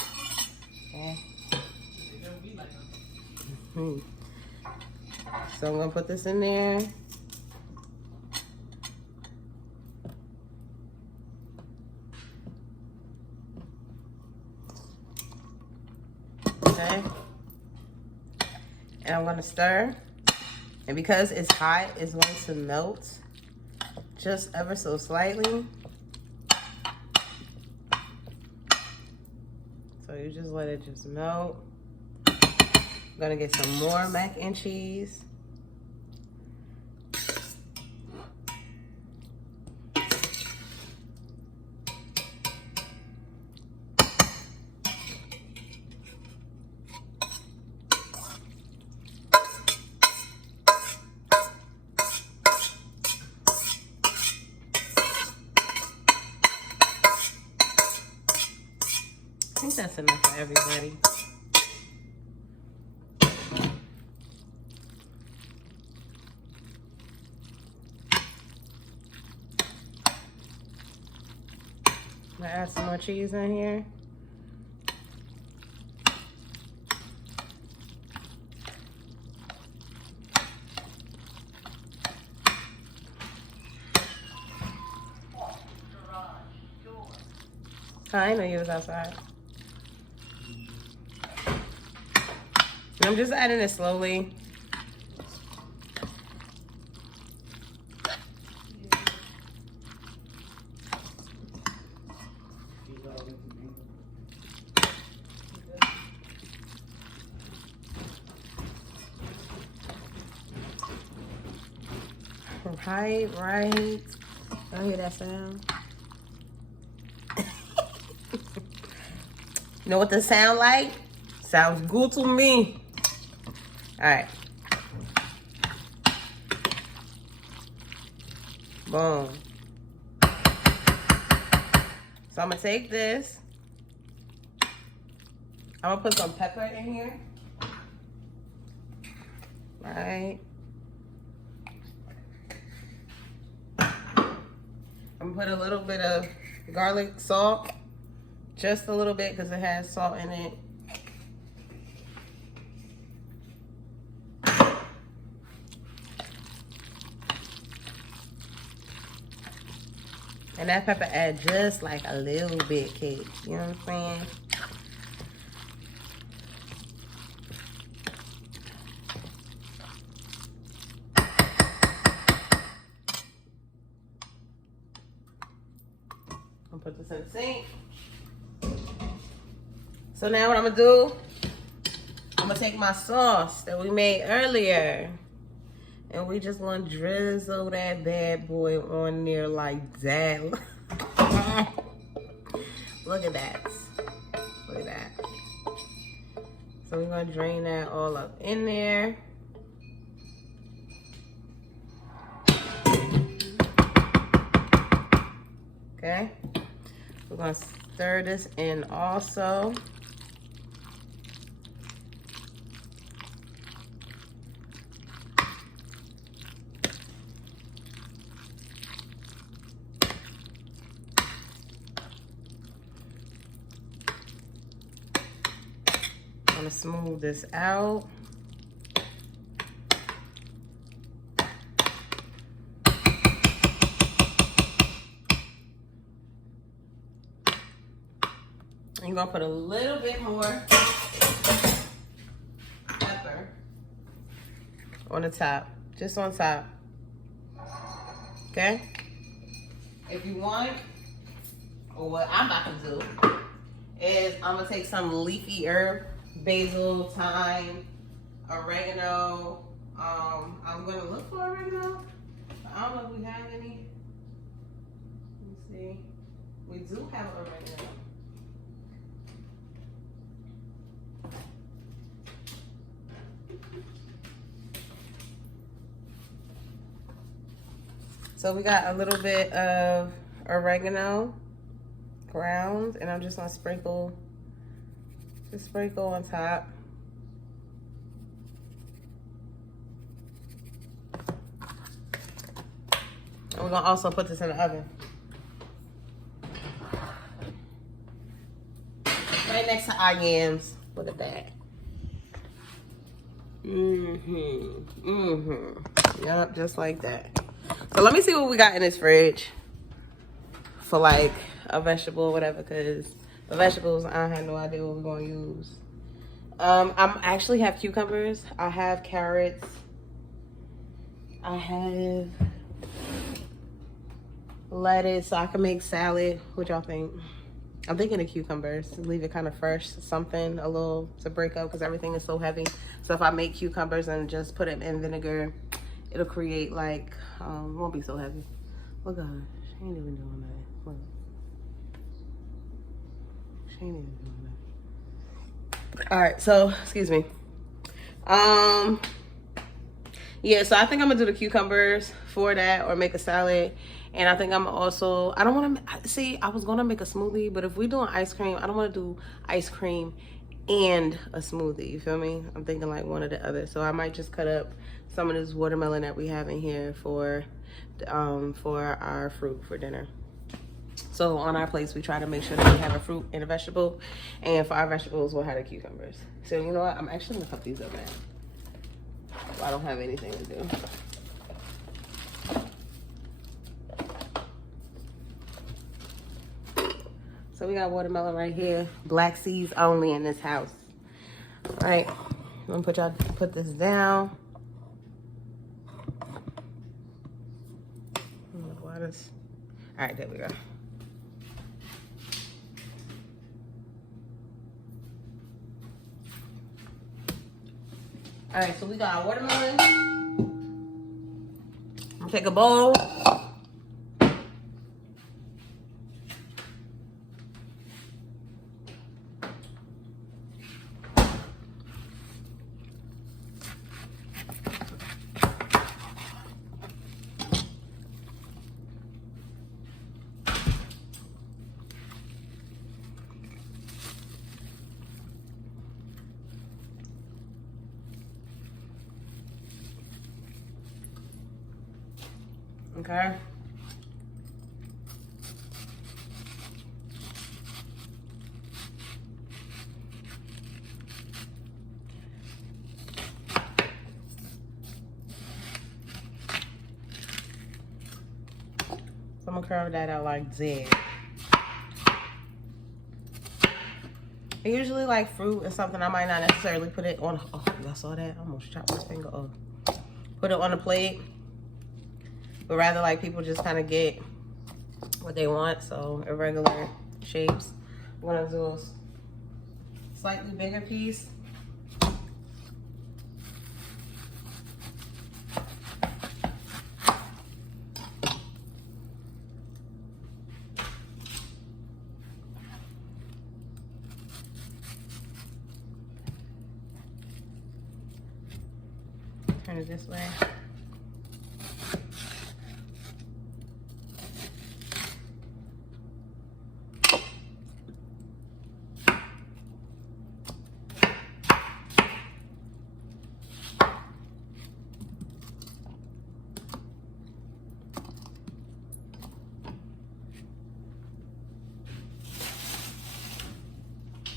Okay. So I'm gonna put this in there. Okay. And I'm gonna stir. And because it's hot, it's going to melt just ever so slightly. So you just let it just melt. I'm gonna get some more mac and cheese. I think that's enough for everybody. I'm gonna add some more cheese in here. I didn't know you was outside. I'm just adding it slowly. height right. I hear that sound. You know what this sound like? Sounds good to me. All right. Boom. So I'm gonna take this. I'm gonna put some pepper in here. Right. I'm gonna put a little bit of garlic salt. Just a little bit because it has salt in it. And that pepper adds just like a little bit, Kate. You know what I'm saying? I'm gonna put this in the sink. So now what I'm gonna do, I'm gonna take my sauce that we made earlier. And we just gonna drizzle that bad boy on there like that. Look at that. Look at that. So we're gonna drain that all up in there. Okay. We're gonna stir this in also. I'm gonna smooth this out. And you're gonna put a little bit more pepper on the top, just on top. Okay? If you want, or what I'm about to do, is I'm gonna take some leafy herb, basil, thyme, oregano. I'm gonna look for oregano. I don't know if we have any. Let me see. We do have oregano. So we got a little bit of oregano ground, and I'm just gonna sprinkle on top. And we're gonna also put this in the oven. Right next to our yams. Look at that. Yup, just like that. So let me see what we got in this fridge for like a vegetable or whatever, because the vegetables, I have no idea what we're gonna use. I actually have cucumbers. I have carrots. I have lettuce, so I can make salad. What y'all think? I'm thinking of cucumbers. Leave it kind of fresh, something a little to break up because everything is so heavy. So if I make cucumbers and just put it in vinegar, it'll create like, won't be so heavy. Look at her. She ain't even doing that. Look. She ain't even doing that. All right, so, excuse me. Yeah, so I think I'm gonna do the cucumbers for that or make a salad. And I think I'm also, I don't wanna, see, I was gonna make a smoothie, but if we're doing ice cream, I don't wanna do ice cream and a smoothie, you feel me? I'm thinking like one or the other. So I might just cut up some of this watermelon that we have in here for our fruit for dinner. So on our plates, we try to make sure that we have a fruit and a vegetable. And for our vegetables, we'll have the cucumbers. So you know what? I'm actually gonna cut these up now. I don't have anything to do. So we got watermelon right here. Black seeds only in this house. All right, I'm gonna put this down. All right, there we go. All right, so we got our watermelon. I'm gonna Take a bowl. Okay. So I'm gonna carve that out like Z. I usually like fruit or something. I might not necessarily put it on. Oh, y'all saw that? I almost chopped my finger off. Put it on a plate. But rather like people just kind of get what they want. So irregular shapes. I'm gonna do a slightly bigger piece. Turn it this way.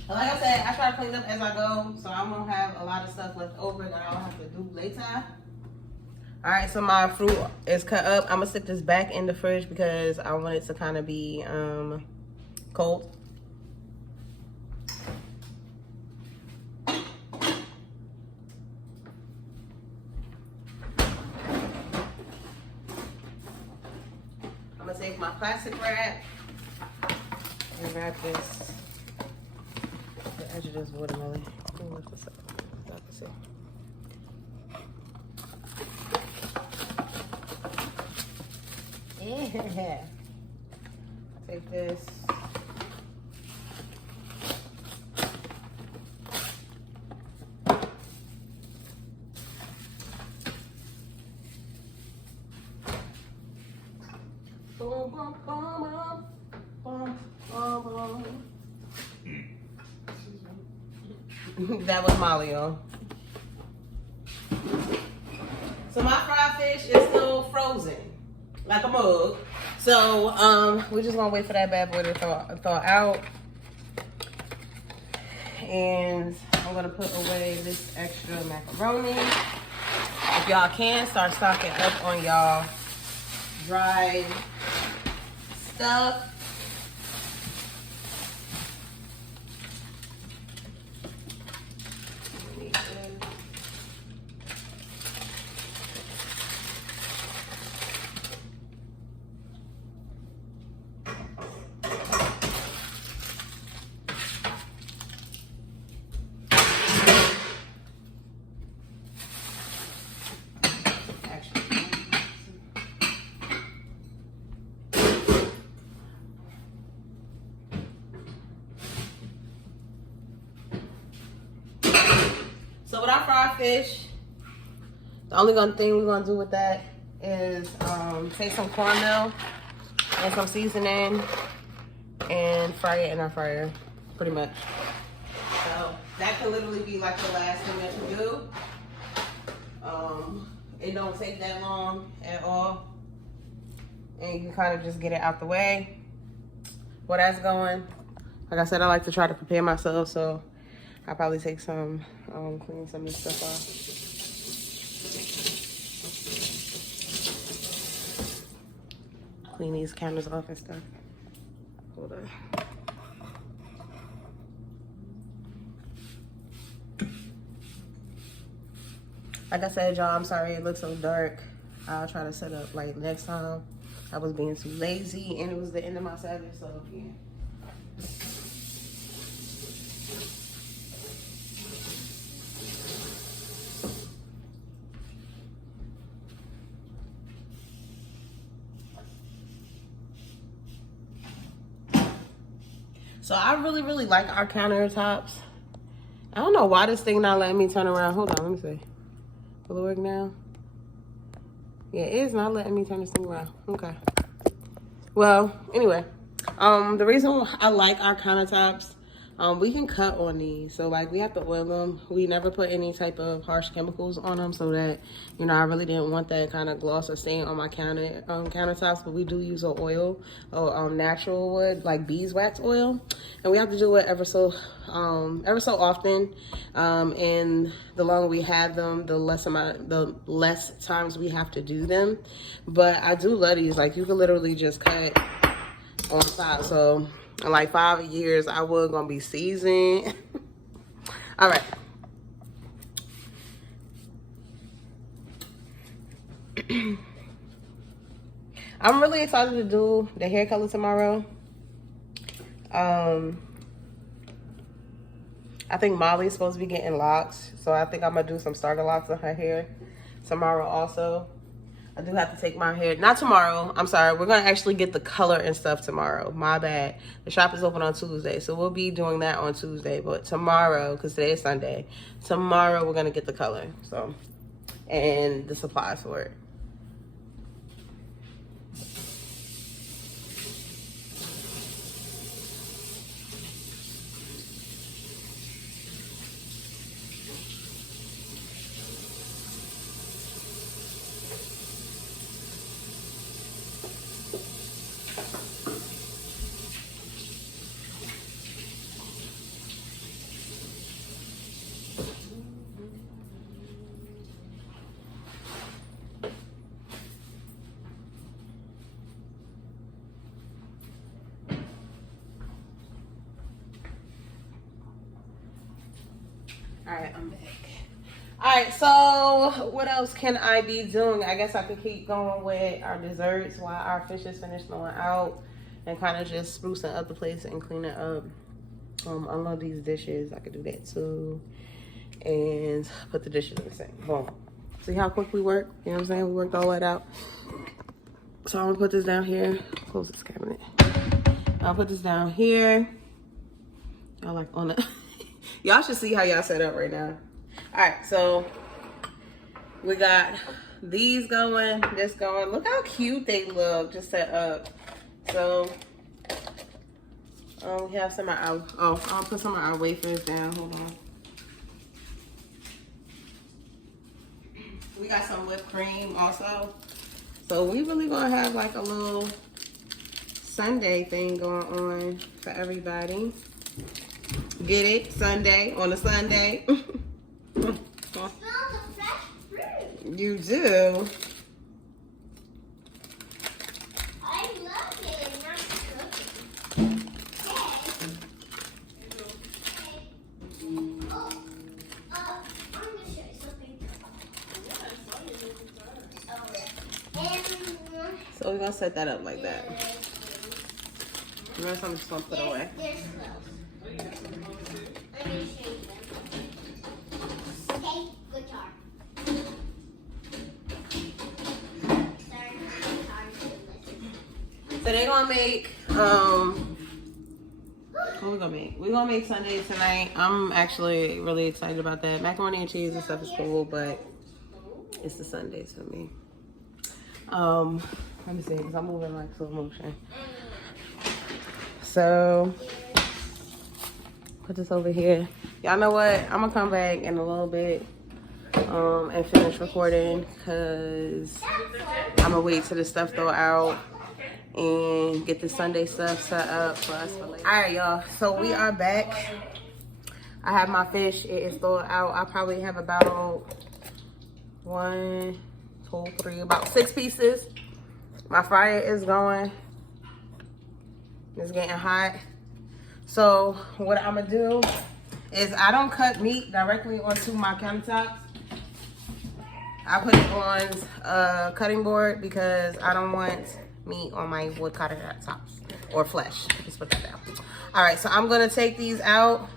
Like I said, I try to clean up as I go, so I won't have a lot of stuff left over that I'll have to do later. All right, so my fruit is cut up. I'm gonna stick this back in the fridge because I want it to kind of be cold. I'm gonna take my plastic wrap and wrap this. The edge of this watermelon. Let me lift this up. So I can see. Yeah. Take this. Boom, boom, boom, boom, boom, boom. That was Molly, y'all. So my fried fish is still frozen, like a mug. So we're just gonna wait for that bad boy to thaw out. And I'm gonna put away this extra macaroni. If y'all can, start stocking up on y'all dried stuff. So with our fried fish, the only thing we're gonna do with that is take some cornmeal and some seasoning and fry it in our fryer, pretty much. So that can literally be like the last thing that you do. It don't take that long at all, and you can kind of just get it out the way. While that's going, like I said, I like to try to prepare myself, so I'll probably take some, clean some of this stuff off. Clean these counters off and stuff. Hold on. Like I said, y'all, I'm sorry it looks so dark. I'll try to set up like next time. I was being too lazy and it was the end of my Sabbath, so yeah. So I really, really like our countertops. I don't know why this thing not letting me turn around. Hold on, let me see. Will it work now? Yeah, it is not letting me turn this thing around. Okay. Well, anyway, the reason I like our countertops, we can cut on these. So like we have to oil them. We never put any type of harsh chemicals on them so that, you know, I really didn't want that kind of gloss or stain on my countertops, but we do use an oil, natural wood, like beeswax oil. And we have to do it ever so often. And the longer we have them, the less times we have to do them. But I do love these. Like you can literally just cut on top. So in like 5 years, I was gonna be seasoned. All right. I'm really excited to do the hair color tomorrow. I think Molly's supposed to be getting locks, so I think I'm gonna do some starter locks on her hair tomorrow also. I do have to take my hair, not tomorrow, I'm sorry. We're gonna actually get the color and stuff tomorrow, my bad. The shop is open on Tuesday, so we'll be doing that on Tuesday. But tomorrow, because today is Sunday, tomorrow we're gonna get the color, so, and the supplies for it. All right, I'm back. All right, so what else can I be doing? I guess I could keep going with our desserts while our fish is finished throwing out and kind of just sprucing up the place and clean it up. Unload these dishes. I could do that too. And put the dishes in the sink. Boom. See how quick we work? You know what I'm saying? We worked all that out. So I'm gonna put this down here. Close this cabinet. I'll put this down here. Y'all like on the... Y'all should see how y'all set up right now. All right, so we got these going, this going. Look how cute they look just set up. So we have some of our, I'll put some of our wafers down. Hold on. We got some whipped cream also. So we really gonna have like a little Sunday thing going on for everybody. Get it? Sunday on a Sunday. You do. I love it. Not cooking. Oh, I'm gonna show you something. So we're gonna set that up like that. The rest I'm just gonna put away. There's clothes. Let me show you them. Take guitar. So they're gonna make what we gonna make? We're gonna make Sunday tonight. I'm actually really excited about that. Macaroni and cheese and stuff is cool, but it's the Sundays for me. Let me see, because I'm moving like slow motion. So put this over here. Y'all know what? I'm gonna come back in a little bit and finish recording because I'm gonna wait till the stuff go out and get the Sunday stuff set up for us for later. All right, y'all. So we are back. I have my fish. It is thawed out. I probably have about 1, 2, 3, about 6 pieces. My fryer is going. It's getting hot. So what I'm gonna do is I don't cut meat directly onto my countertops. I put it on a cutting board because I don't want meat on my wood countertops or flesh. Just put that down. All right, so I'm gonna take these out,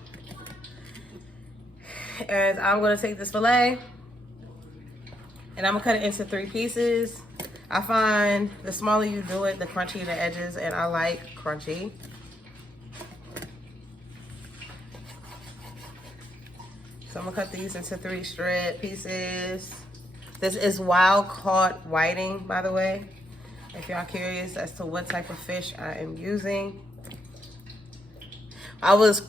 and I'm gonna take this fillet, and I'm gonna cut it into 3 pieces. I find the smaller you do it, the crunchier the edges, and I like crunchy. So I'm gonna cut these into 3 strip pieces. This is wild caught whiting, by the way. If y'all curious as to what type of fish I am using. I was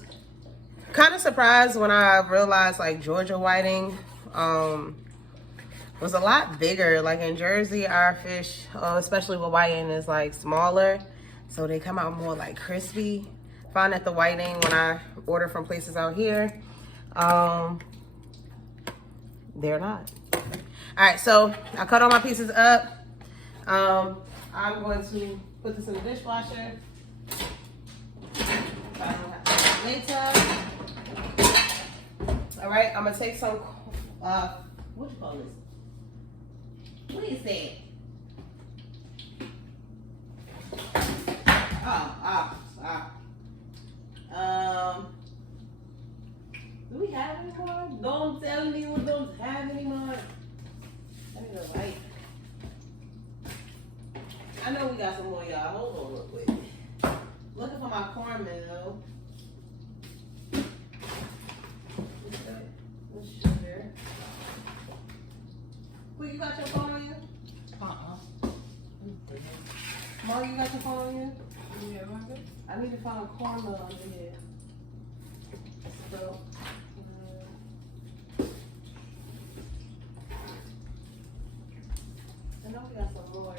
kind of surprised when I realized like Georgia whiting was a lot bigger. Like in Jersey, our fish, especially with whiting, is like smaller. So they come out more like crispy. Found that the whiting, when I order from places out here, they're not. All right, so I cut all my pieces up. I'm going to put this in the dishwasher. So I don't have to later. All right, I'm gonna take some, what you call this? What is that? Do we have any more? Don't tell me we don't have any more. Let me go right. I know we got some more, y'all. Hold on real quick. Looking for my cornmeal. What's sugar? Who, you got your phone on you? Mom, you got your phone on you? Yeah, I need to find cornmeal under here. So, I know we got some more.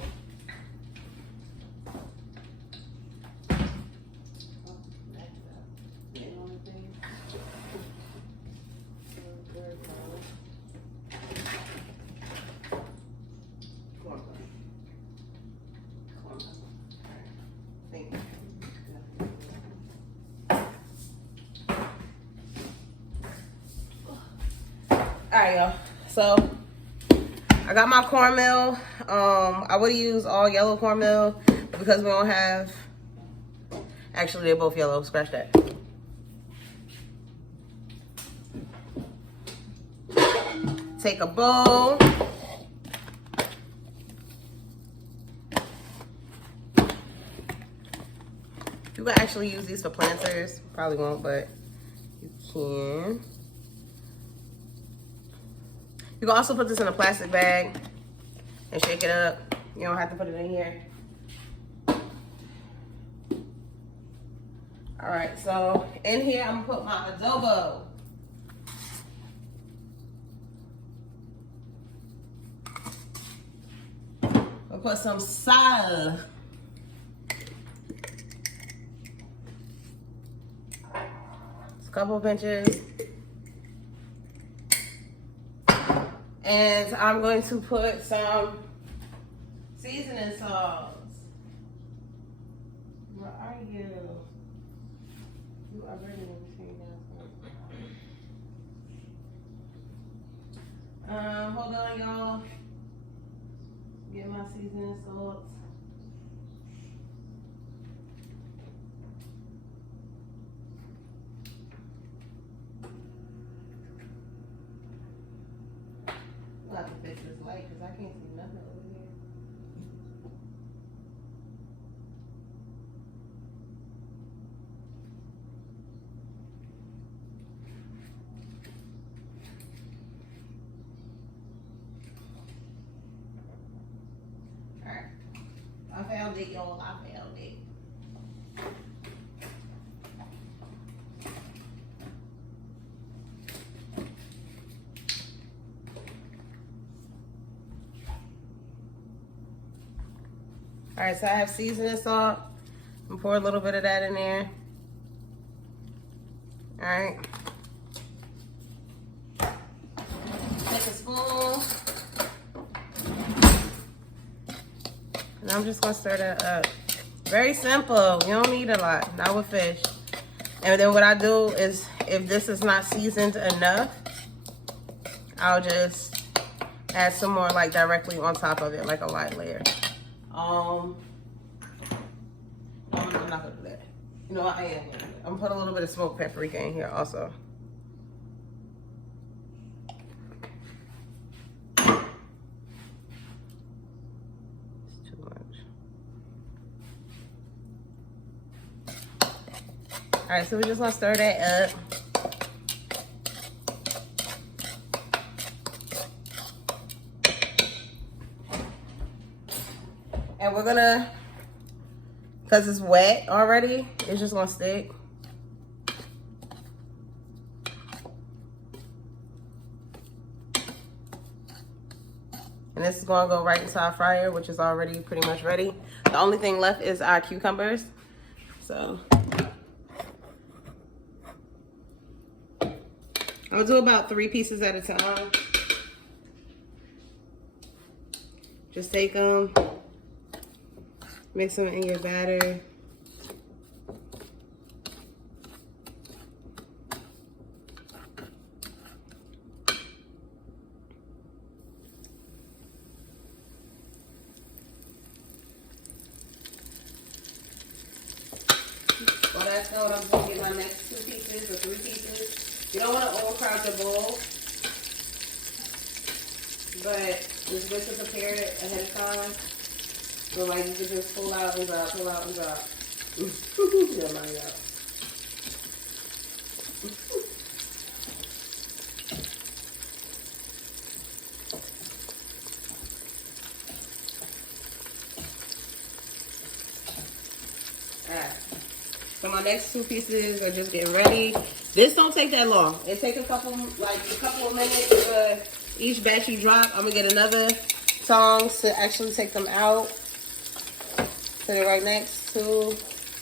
Alright, y'all. So I got my cornmeal. I would use all yellow cornmeal, but because we don't have, actually they're both yellow, scratch that. Take a bowl. You can actually use these for planters. Probably won't, but you can. You can also put this in a plastic bag and shake it up. You don't have to put it in here. All right, so in here, I'm gonna put my adobo. I'll put some sal. Just a couple of pinches. And I'm going to put some seasoning salts. Where are you? You are ready to see that. Hold on, y'all. Get my seasoning salts. I'll have to fix this light because I can't see nothing over here. Alright. I found it, y'all. I found it. All right, so I have seasoning salt. I'm gonna pour a little bit of that in there. All right. Take a spoon. And I'm just gonna stir that up. Very simple. You don't need a lot, not with fish. And then what I do is, if this is not seasoned enough, I'll just add some more like directly on top of it, like a light layer. I'm not gonna do that. You know, I am gonna do that. I'm gonna put a little bit of smoked paprika in here also. It's too much. All right, so we're just gonna stir that up. And we're gonna, cause it's wet already, it's just gonna stick. And this is gonna go right into our fryer, which is already pretty much ready. The only thing left is our cucumbers. So I'll do about 3 pieces at a time. Just take them, mix them in your batter. While that's going, I'm going to get my next 2 pieces or 3 pieces. You don't want to overcrowd your bowl, but it's good to prepare it ahead of time. So like you can just pull out and drop, pull out and drop. Get money out. Alright. So my next 2 pieces are just getting ready. This don't take that long. It takes a couple of minutes for each batch you drop. I'm gonna get another tongs to actually take them out. Put it right next to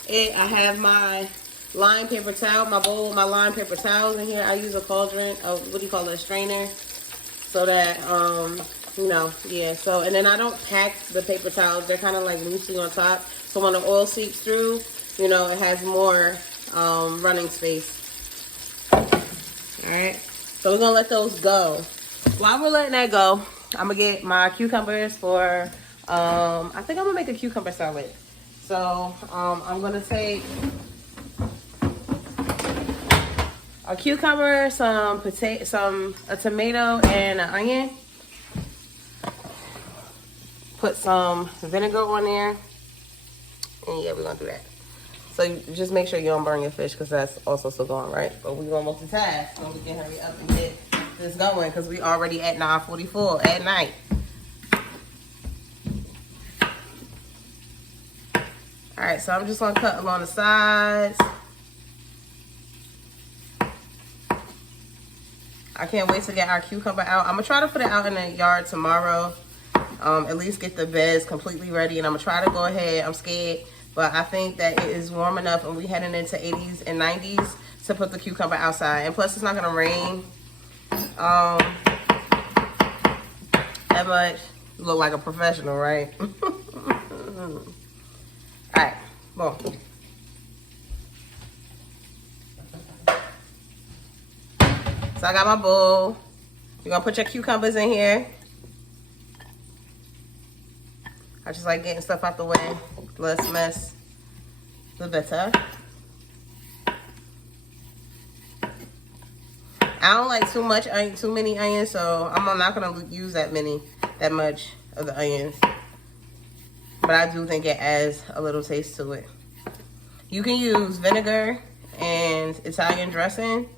it. I have my lime paper towel, my bowl with my lime paper towels in here. I use a cauldron, what do you call it, a strainer, so that, you know, yeah. So, and then I don't pack the paper towels. They're kind of like loosely on top. So when the oil seeps through, you know, it has more running space. All right. So we're going to let those go. While we're letting that go, I'm going to get my cucumbers for, I think I'm going to make a cucumber salad. So I'm going to take a cucumber, a tomato, and an onion. Put some vinegar on there. And yeah, we're going to do that. So you just make sure you don't burn your fish because that's also still going, right? But we're going to multitask so we can hurry up and get this going because we already at 9:44 at night. All right, so I'm just going to cut along the sides. I can't wait to get our cucumber out. I'm going to try to put it out in the yard tomorrow. At least get the beds completely ready. And I'm going to try to go ahead. I'm scared. But I think that it is warm enough and we heading into 80s and 90s to put the cucumber outside. And plus it's not going to rain that much. Look like a professional, right? All right, boom. So I got my bowl. You're going to put your cucumbers in here. I just like getting stuff out the way. Less mess, the better. I don't like too many onions, so I'm not gonna use that much of the onions. But I do think it adds a little taste to it. You can use vinegar and Italian dressing,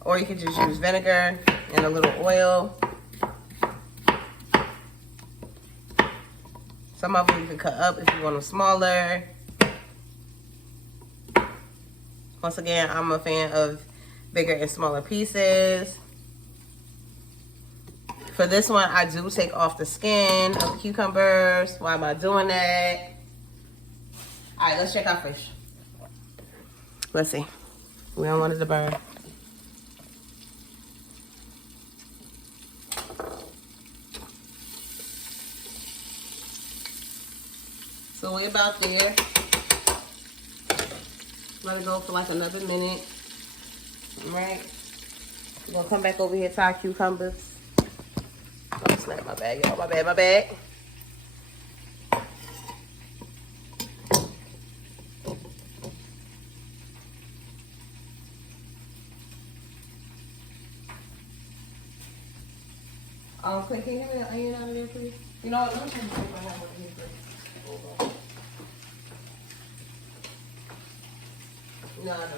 or you can just use vinegar and a little oil. Some of them you can cut up if you want them smaller. Once again, I'm a fan of bigger and smaller pieces. For this one, I do take off the skin of the cucumbers. Why am I doing that? All right, let's check our fish. Let's see. We don't want it to burn. So we're about there. Let it go for like another minute. All right. We're gonna come back over here to our cucumbers. Oh, snap my bag, y'all. My bad. Quick, can you give me the onion out of there, please? You know what? Let me see if I have one here first. Hold on. No, I don't.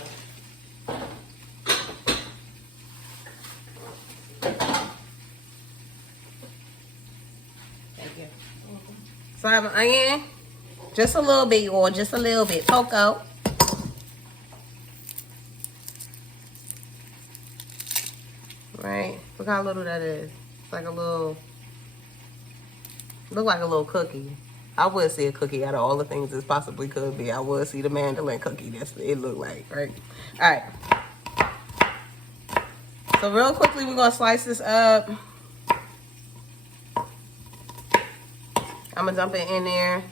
Thank you. So I have an onion. Just a little bit, or just a little bit. Poke out. Right? Look how little that is. It's like a little, look like a little cookie. I would see a cookie out of all the things this possibly could be. I would see the mandolin cookie. That's what it looked like, right? All right. So real quickly, we're gonna slice this up. I'm gonna dump it in there.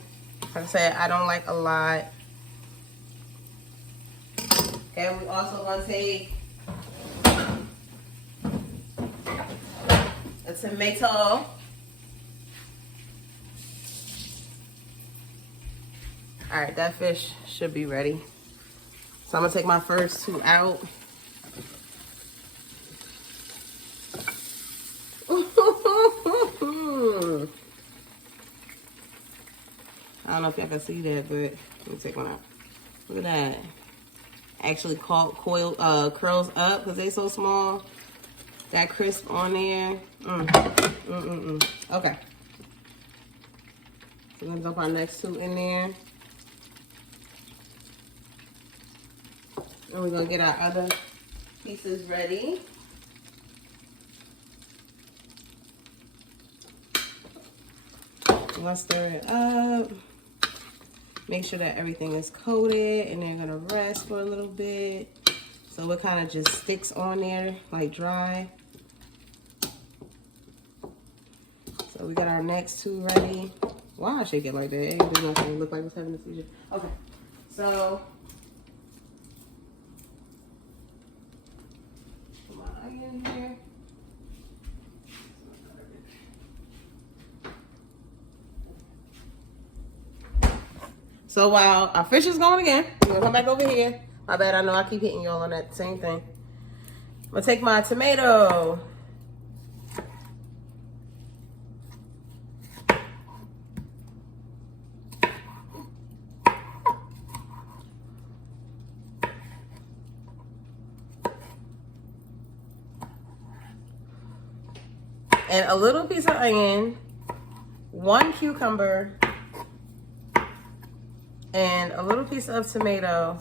Like I said, I don't like a lot. And we also gonna take a tomato. All right, that fish should be ready. So I'm gonna take my first two out. I don't know if y'all can see that, but let me take one out. Look at that. Actually curls up because they so small. That crisp on there. Okay. So we're gonna dump our next two in there. And we're gonna get our other pieces ready. We're gonna stir it up. Make sure that everything is coated, and they're gonna rest for a little bit. So it kind of just sticks on there, like dry. So we got our next two ready. Why I shake it like that? It ain't doing nothing. It look like it's having a seizure. Okay, so put my onion here. So while our fish is going again, we're gonna come back over here. My bad, I know I keep hitting y'all on that same thing. I'm gonna take my tomato. And a little piece of onion, 1 cucumber, and a little piece of tomato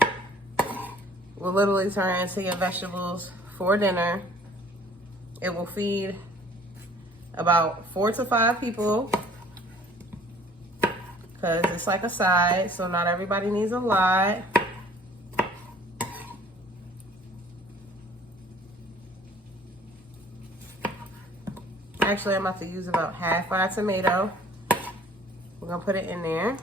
will literally turn into your vegetables for dinner. It will feed about 4 to 5 people because it's like a side, so not everybody needs a lot. Actually, I'm about to use about half our tomato. We're gonna put it in there.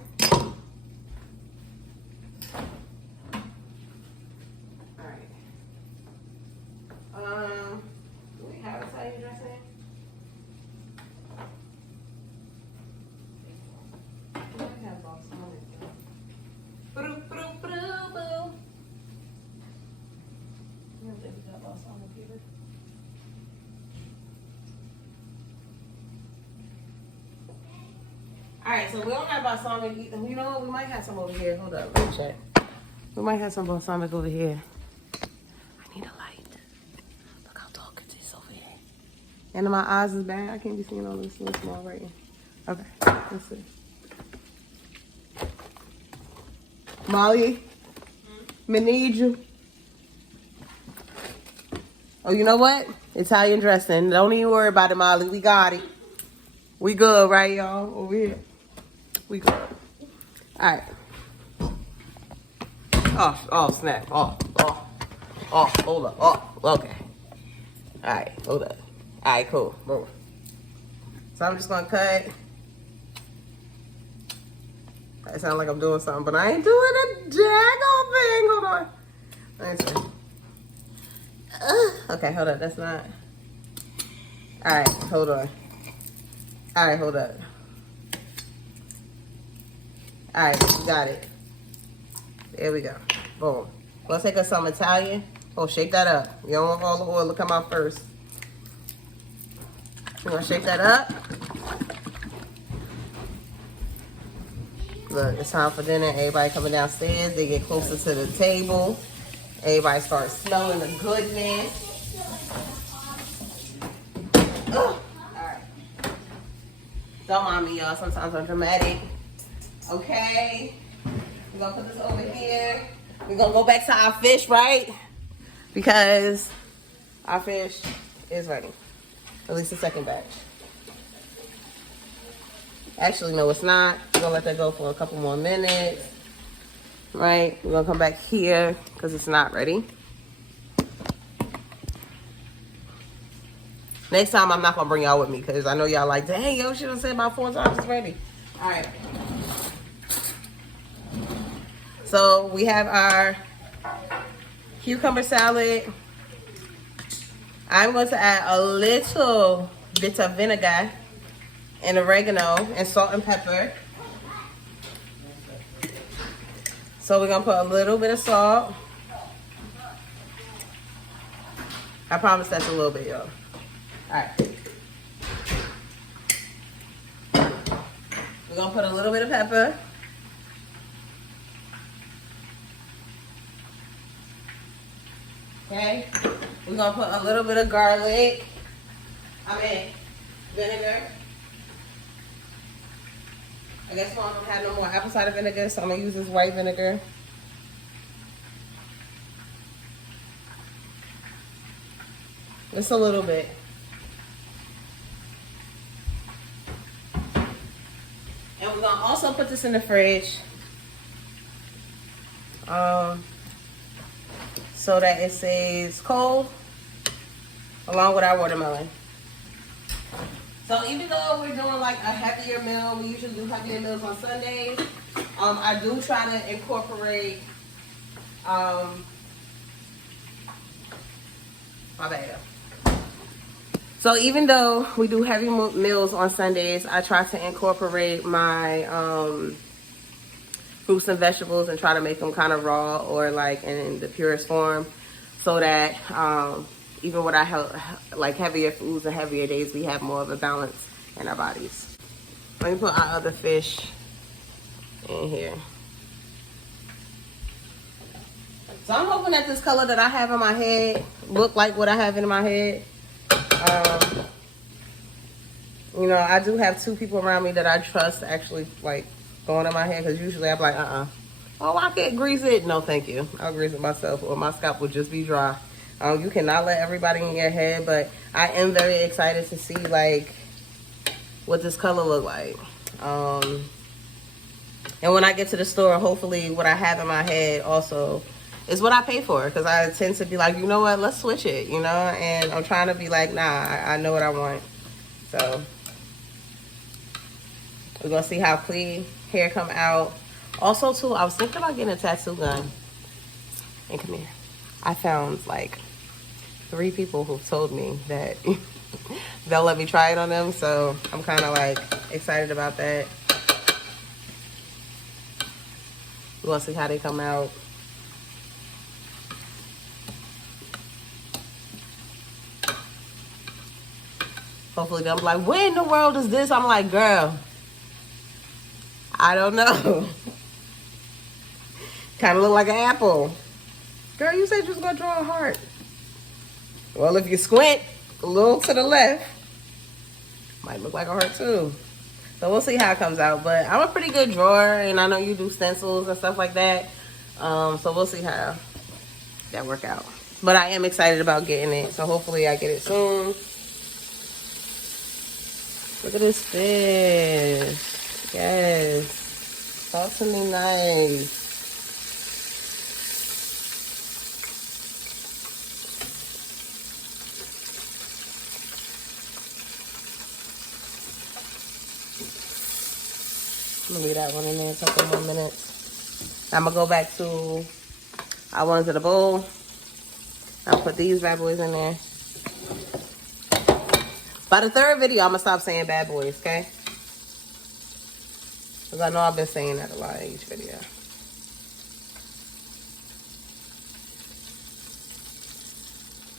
Do we have Italian dressing? We might have balsamic. I don't think we got balsamic either. Alright, so we don't have balsamic either. You know what? We might have some over here. Hold up, let me check. We might have some balsamic over here. I need a light. Look how dark it is over here. And my eyes is bad. I can't be seeing all this little small right here. Okay, let's see. Molly, me need you. Oh, you know what? Italian dressing. Don't even worry about it, Molly. We got it. We good, right, y'all? Over here. We good. All right. Oh, snap. Oh, hold up. Oh, okay. All right, hold up. All right, cool. Boom. So I'm just gonna cut. It sounds like I'm doing something, but I ain't doing a jackal thing. Hold on. Let me see. Okay, hold up. That's not. All right, hold on. All right, hold up. All right, we got it. There we go. Boom. Let's take us some Italian. Oh, shake that up. You don't want all the oil to come out first. We're gonna shake that up. Look, it's time for dinner. Everybody coming downstairs. They get closer to the table. Everybody starts smelling the goodness. Ugh. All right. Don't mind me, y'all. Sometimes I'm dramatic. Okay. We're gonna put this over here. We're gonna go back to our fish, right? Because our fish is ready. At least the second batch. Actually, no, it's not. We're gonna let that go for a couple more minutes. Right? We're gonna come back here because it's not ready. Next time, I'm not gonna bring y'all with me because I know y'all like, dang, yo, she done said about 4 times it's ready. All right. So we have our cucumber salad. I'm going to add a little bit of vinegar and oregano and salt and pepper. So we're gonna put a little bit of salt. I promise that's a little bit, y'all. Alright. We're gonna put a little bit of pepper. Okay. We're gonna put a little bit of garlic. Vinegar. I guess Mom don't have no more apple cider vinegar, so I'm gonna use this white vinegar. Just a little bit. And we're gonna also put this in the fridge. So that it stays cold along with our watermelon. So even though we're doing like a heavier meal, we usually do heavier meals on Sundays. I do try to incorporate my bad. So even though we do heavy meals on Sundays, I try to incorporate my fruits and vegetables and try to make them kind of raw or like in the purest form, so that even with our like heavier foods and heavier days, we have more of a balance in our bodies. Let me put our other fish in here. So I'm hoping that this color that I have in my head look like what I have in my head. You know, I do have 2 people around me that I trust actually like going in my hair, because usually I'm like, oh, I can't grease it. No, thank you. I'll grease it myself, or my scalp will just be dry. You cannot let everybody in your head, but I am very excited to see like what this color look like. And when I get to the store, hopefully what I have in my head also is what I pay for, because I tend to be like, you know what, let's switch it, you know, and I'm trying to be like, nah, I know what I want. So we're gonna see how clean hair come out. Also too, I was thinking about getting a tattoo gun. And come here, I found like 3 people who've told me that they'll let me try it on them, so I'm kind of like excited about that. We're gonna see how they come out. Hopefully they'll be like, what in the world is this? I'm like, girl, I don't know. Kind of look like an apple. Girl, you said you was gonna draw a heart. Well, if you squint a little to the left, might look like a heart too. So we'll see how it comes out. But I'm a pretty good drawer, and I know you do stencils and stuff like that. So we'll see how that work out. But I am excited about getting it. So hopefully I get it soon. Look at this fish. Yes. Talk to me nice. I'm gonna leave that one in there a couple more minutes. I'm gonna go back to our ones in the bowl. I'll put these bad boys in there. By the 3rd video, I'm gonna stop saying bad boys, okay? Because I know I've been saying that a lot in each video.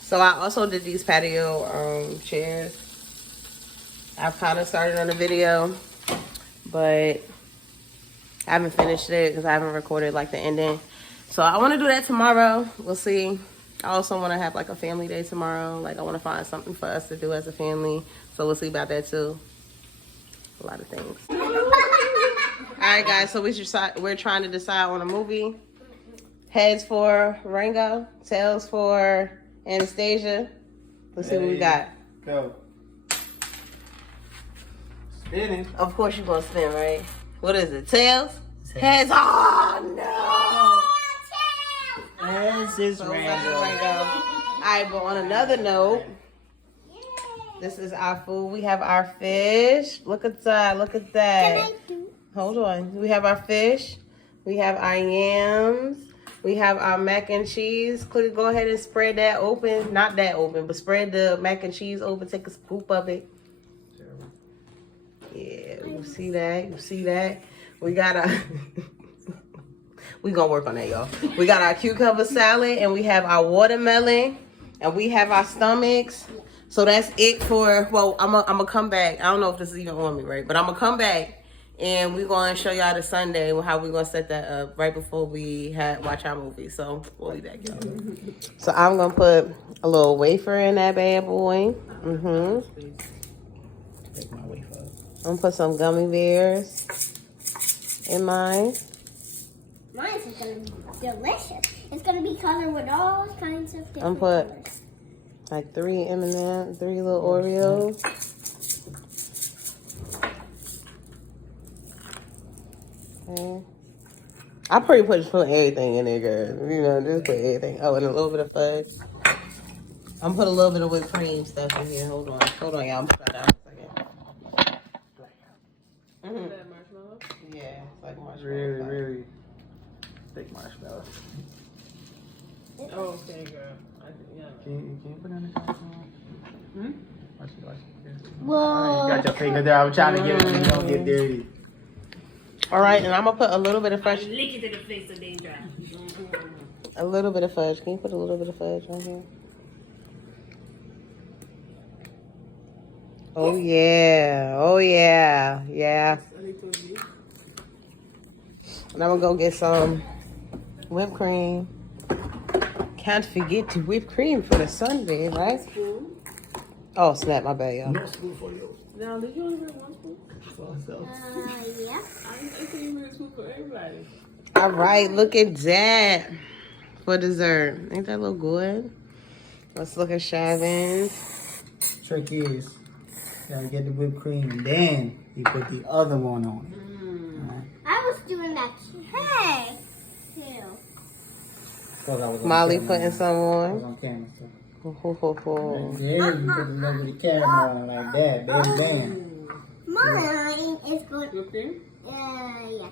So I also did these patio chairs. I've kind of started on the video, but I haven't finished it because I haven't recorded like the ending. So I want to do that tomorrow. We'll see. I also want to have like a family day tomorrow. Like I want to find something for us to do as a family. So we'll see about that too. A lot of things. right, guys. So we're trying to decide on a movie. Heads for Rango, tails for Anastasia. Let's see what we got. Go. Spinning. Of course you're gonna spin, right? What is it? Tails? Heads. Oh no! Heads is So Rango. All right, but on another note, this is our food. We have our fish. Look at that. Look at that. Hold on. We have our fish. We have our yams. We have our mac and cheese. Click, go ahead and spread that open. Not that open, but spread the mac and cheese open. Take a scoop of it. Yeah, you see that? You see that? We got our... we gonna work on that, y'all. We got our cucumber salad, and we have our watermelon, and we have our stomachs. So that's it for... Well, I'm gonna come back. I don't know if this is even on me, right? But I'm gonna come back. And we're going to show y'all the Sunday how we're going to set that up right before we watch our movie. So we'll be back, y'all. So I'm going to put a little wafer in that bad boy. Take my wafer. I'm going to put some gummy bears in mine. Mine is going to be delicious. It's going to be colored with all kinds of different I'm put colors. like 3 M&Ms, 3 little Oreos. Okay. I pretty much put everything in there, girl. You know, just put everything. Oh, and a little bit of fudge. I'm put a little bit of whipped cream stuff in here. Hold on, y'all. I'm gonna try that in a second. Yeah, it's like marshmallow. Really thick marshmallow. Oh, okay, girl. Can you put it in the costume? Watch it. Whoa. You got your finger there. I'm trying to get it so you don't get dirty. All right, and I'm gonna put a little bit of fresh. Lick it to the face so they dry. A little bit of fudge. Can you put a little bit of fudge on here? Oh yeah. Oh yeah. Yeah. And I'm gonna go get some whipped cream. Can't forget to whip cream for the Sunday, right? Oh snap! My bad, y'all. No spoon for you. Now, did you only bring one spoon? For myself. Yeah. I think you bring a spoon for everybody. All right, look at that for dessert. Ain't that look good? Let's look at Shavin's. Trick is, you gotta get the whipped cream and then you put the other one on it. I was doing that cake too. Molly putting some on. On camera, so. Ho, ho, ho. Yeah, you put a little bit of caramel on it like that. Bam. Mine is going. Whipped cream? Yes.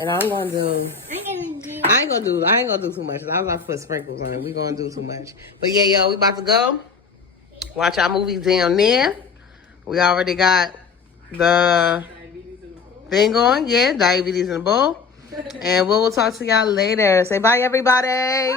And I'm gonna do. I'm gonna do. I ain't gonna do too much. I was gonna put sprinkles on it. We gonna do too much. But yeah, yo, we about to go watch our movies down there. We already got the thing going. Yeah, diabetes in the bowl. And we'll talk to y'all later. Say bye, everybody.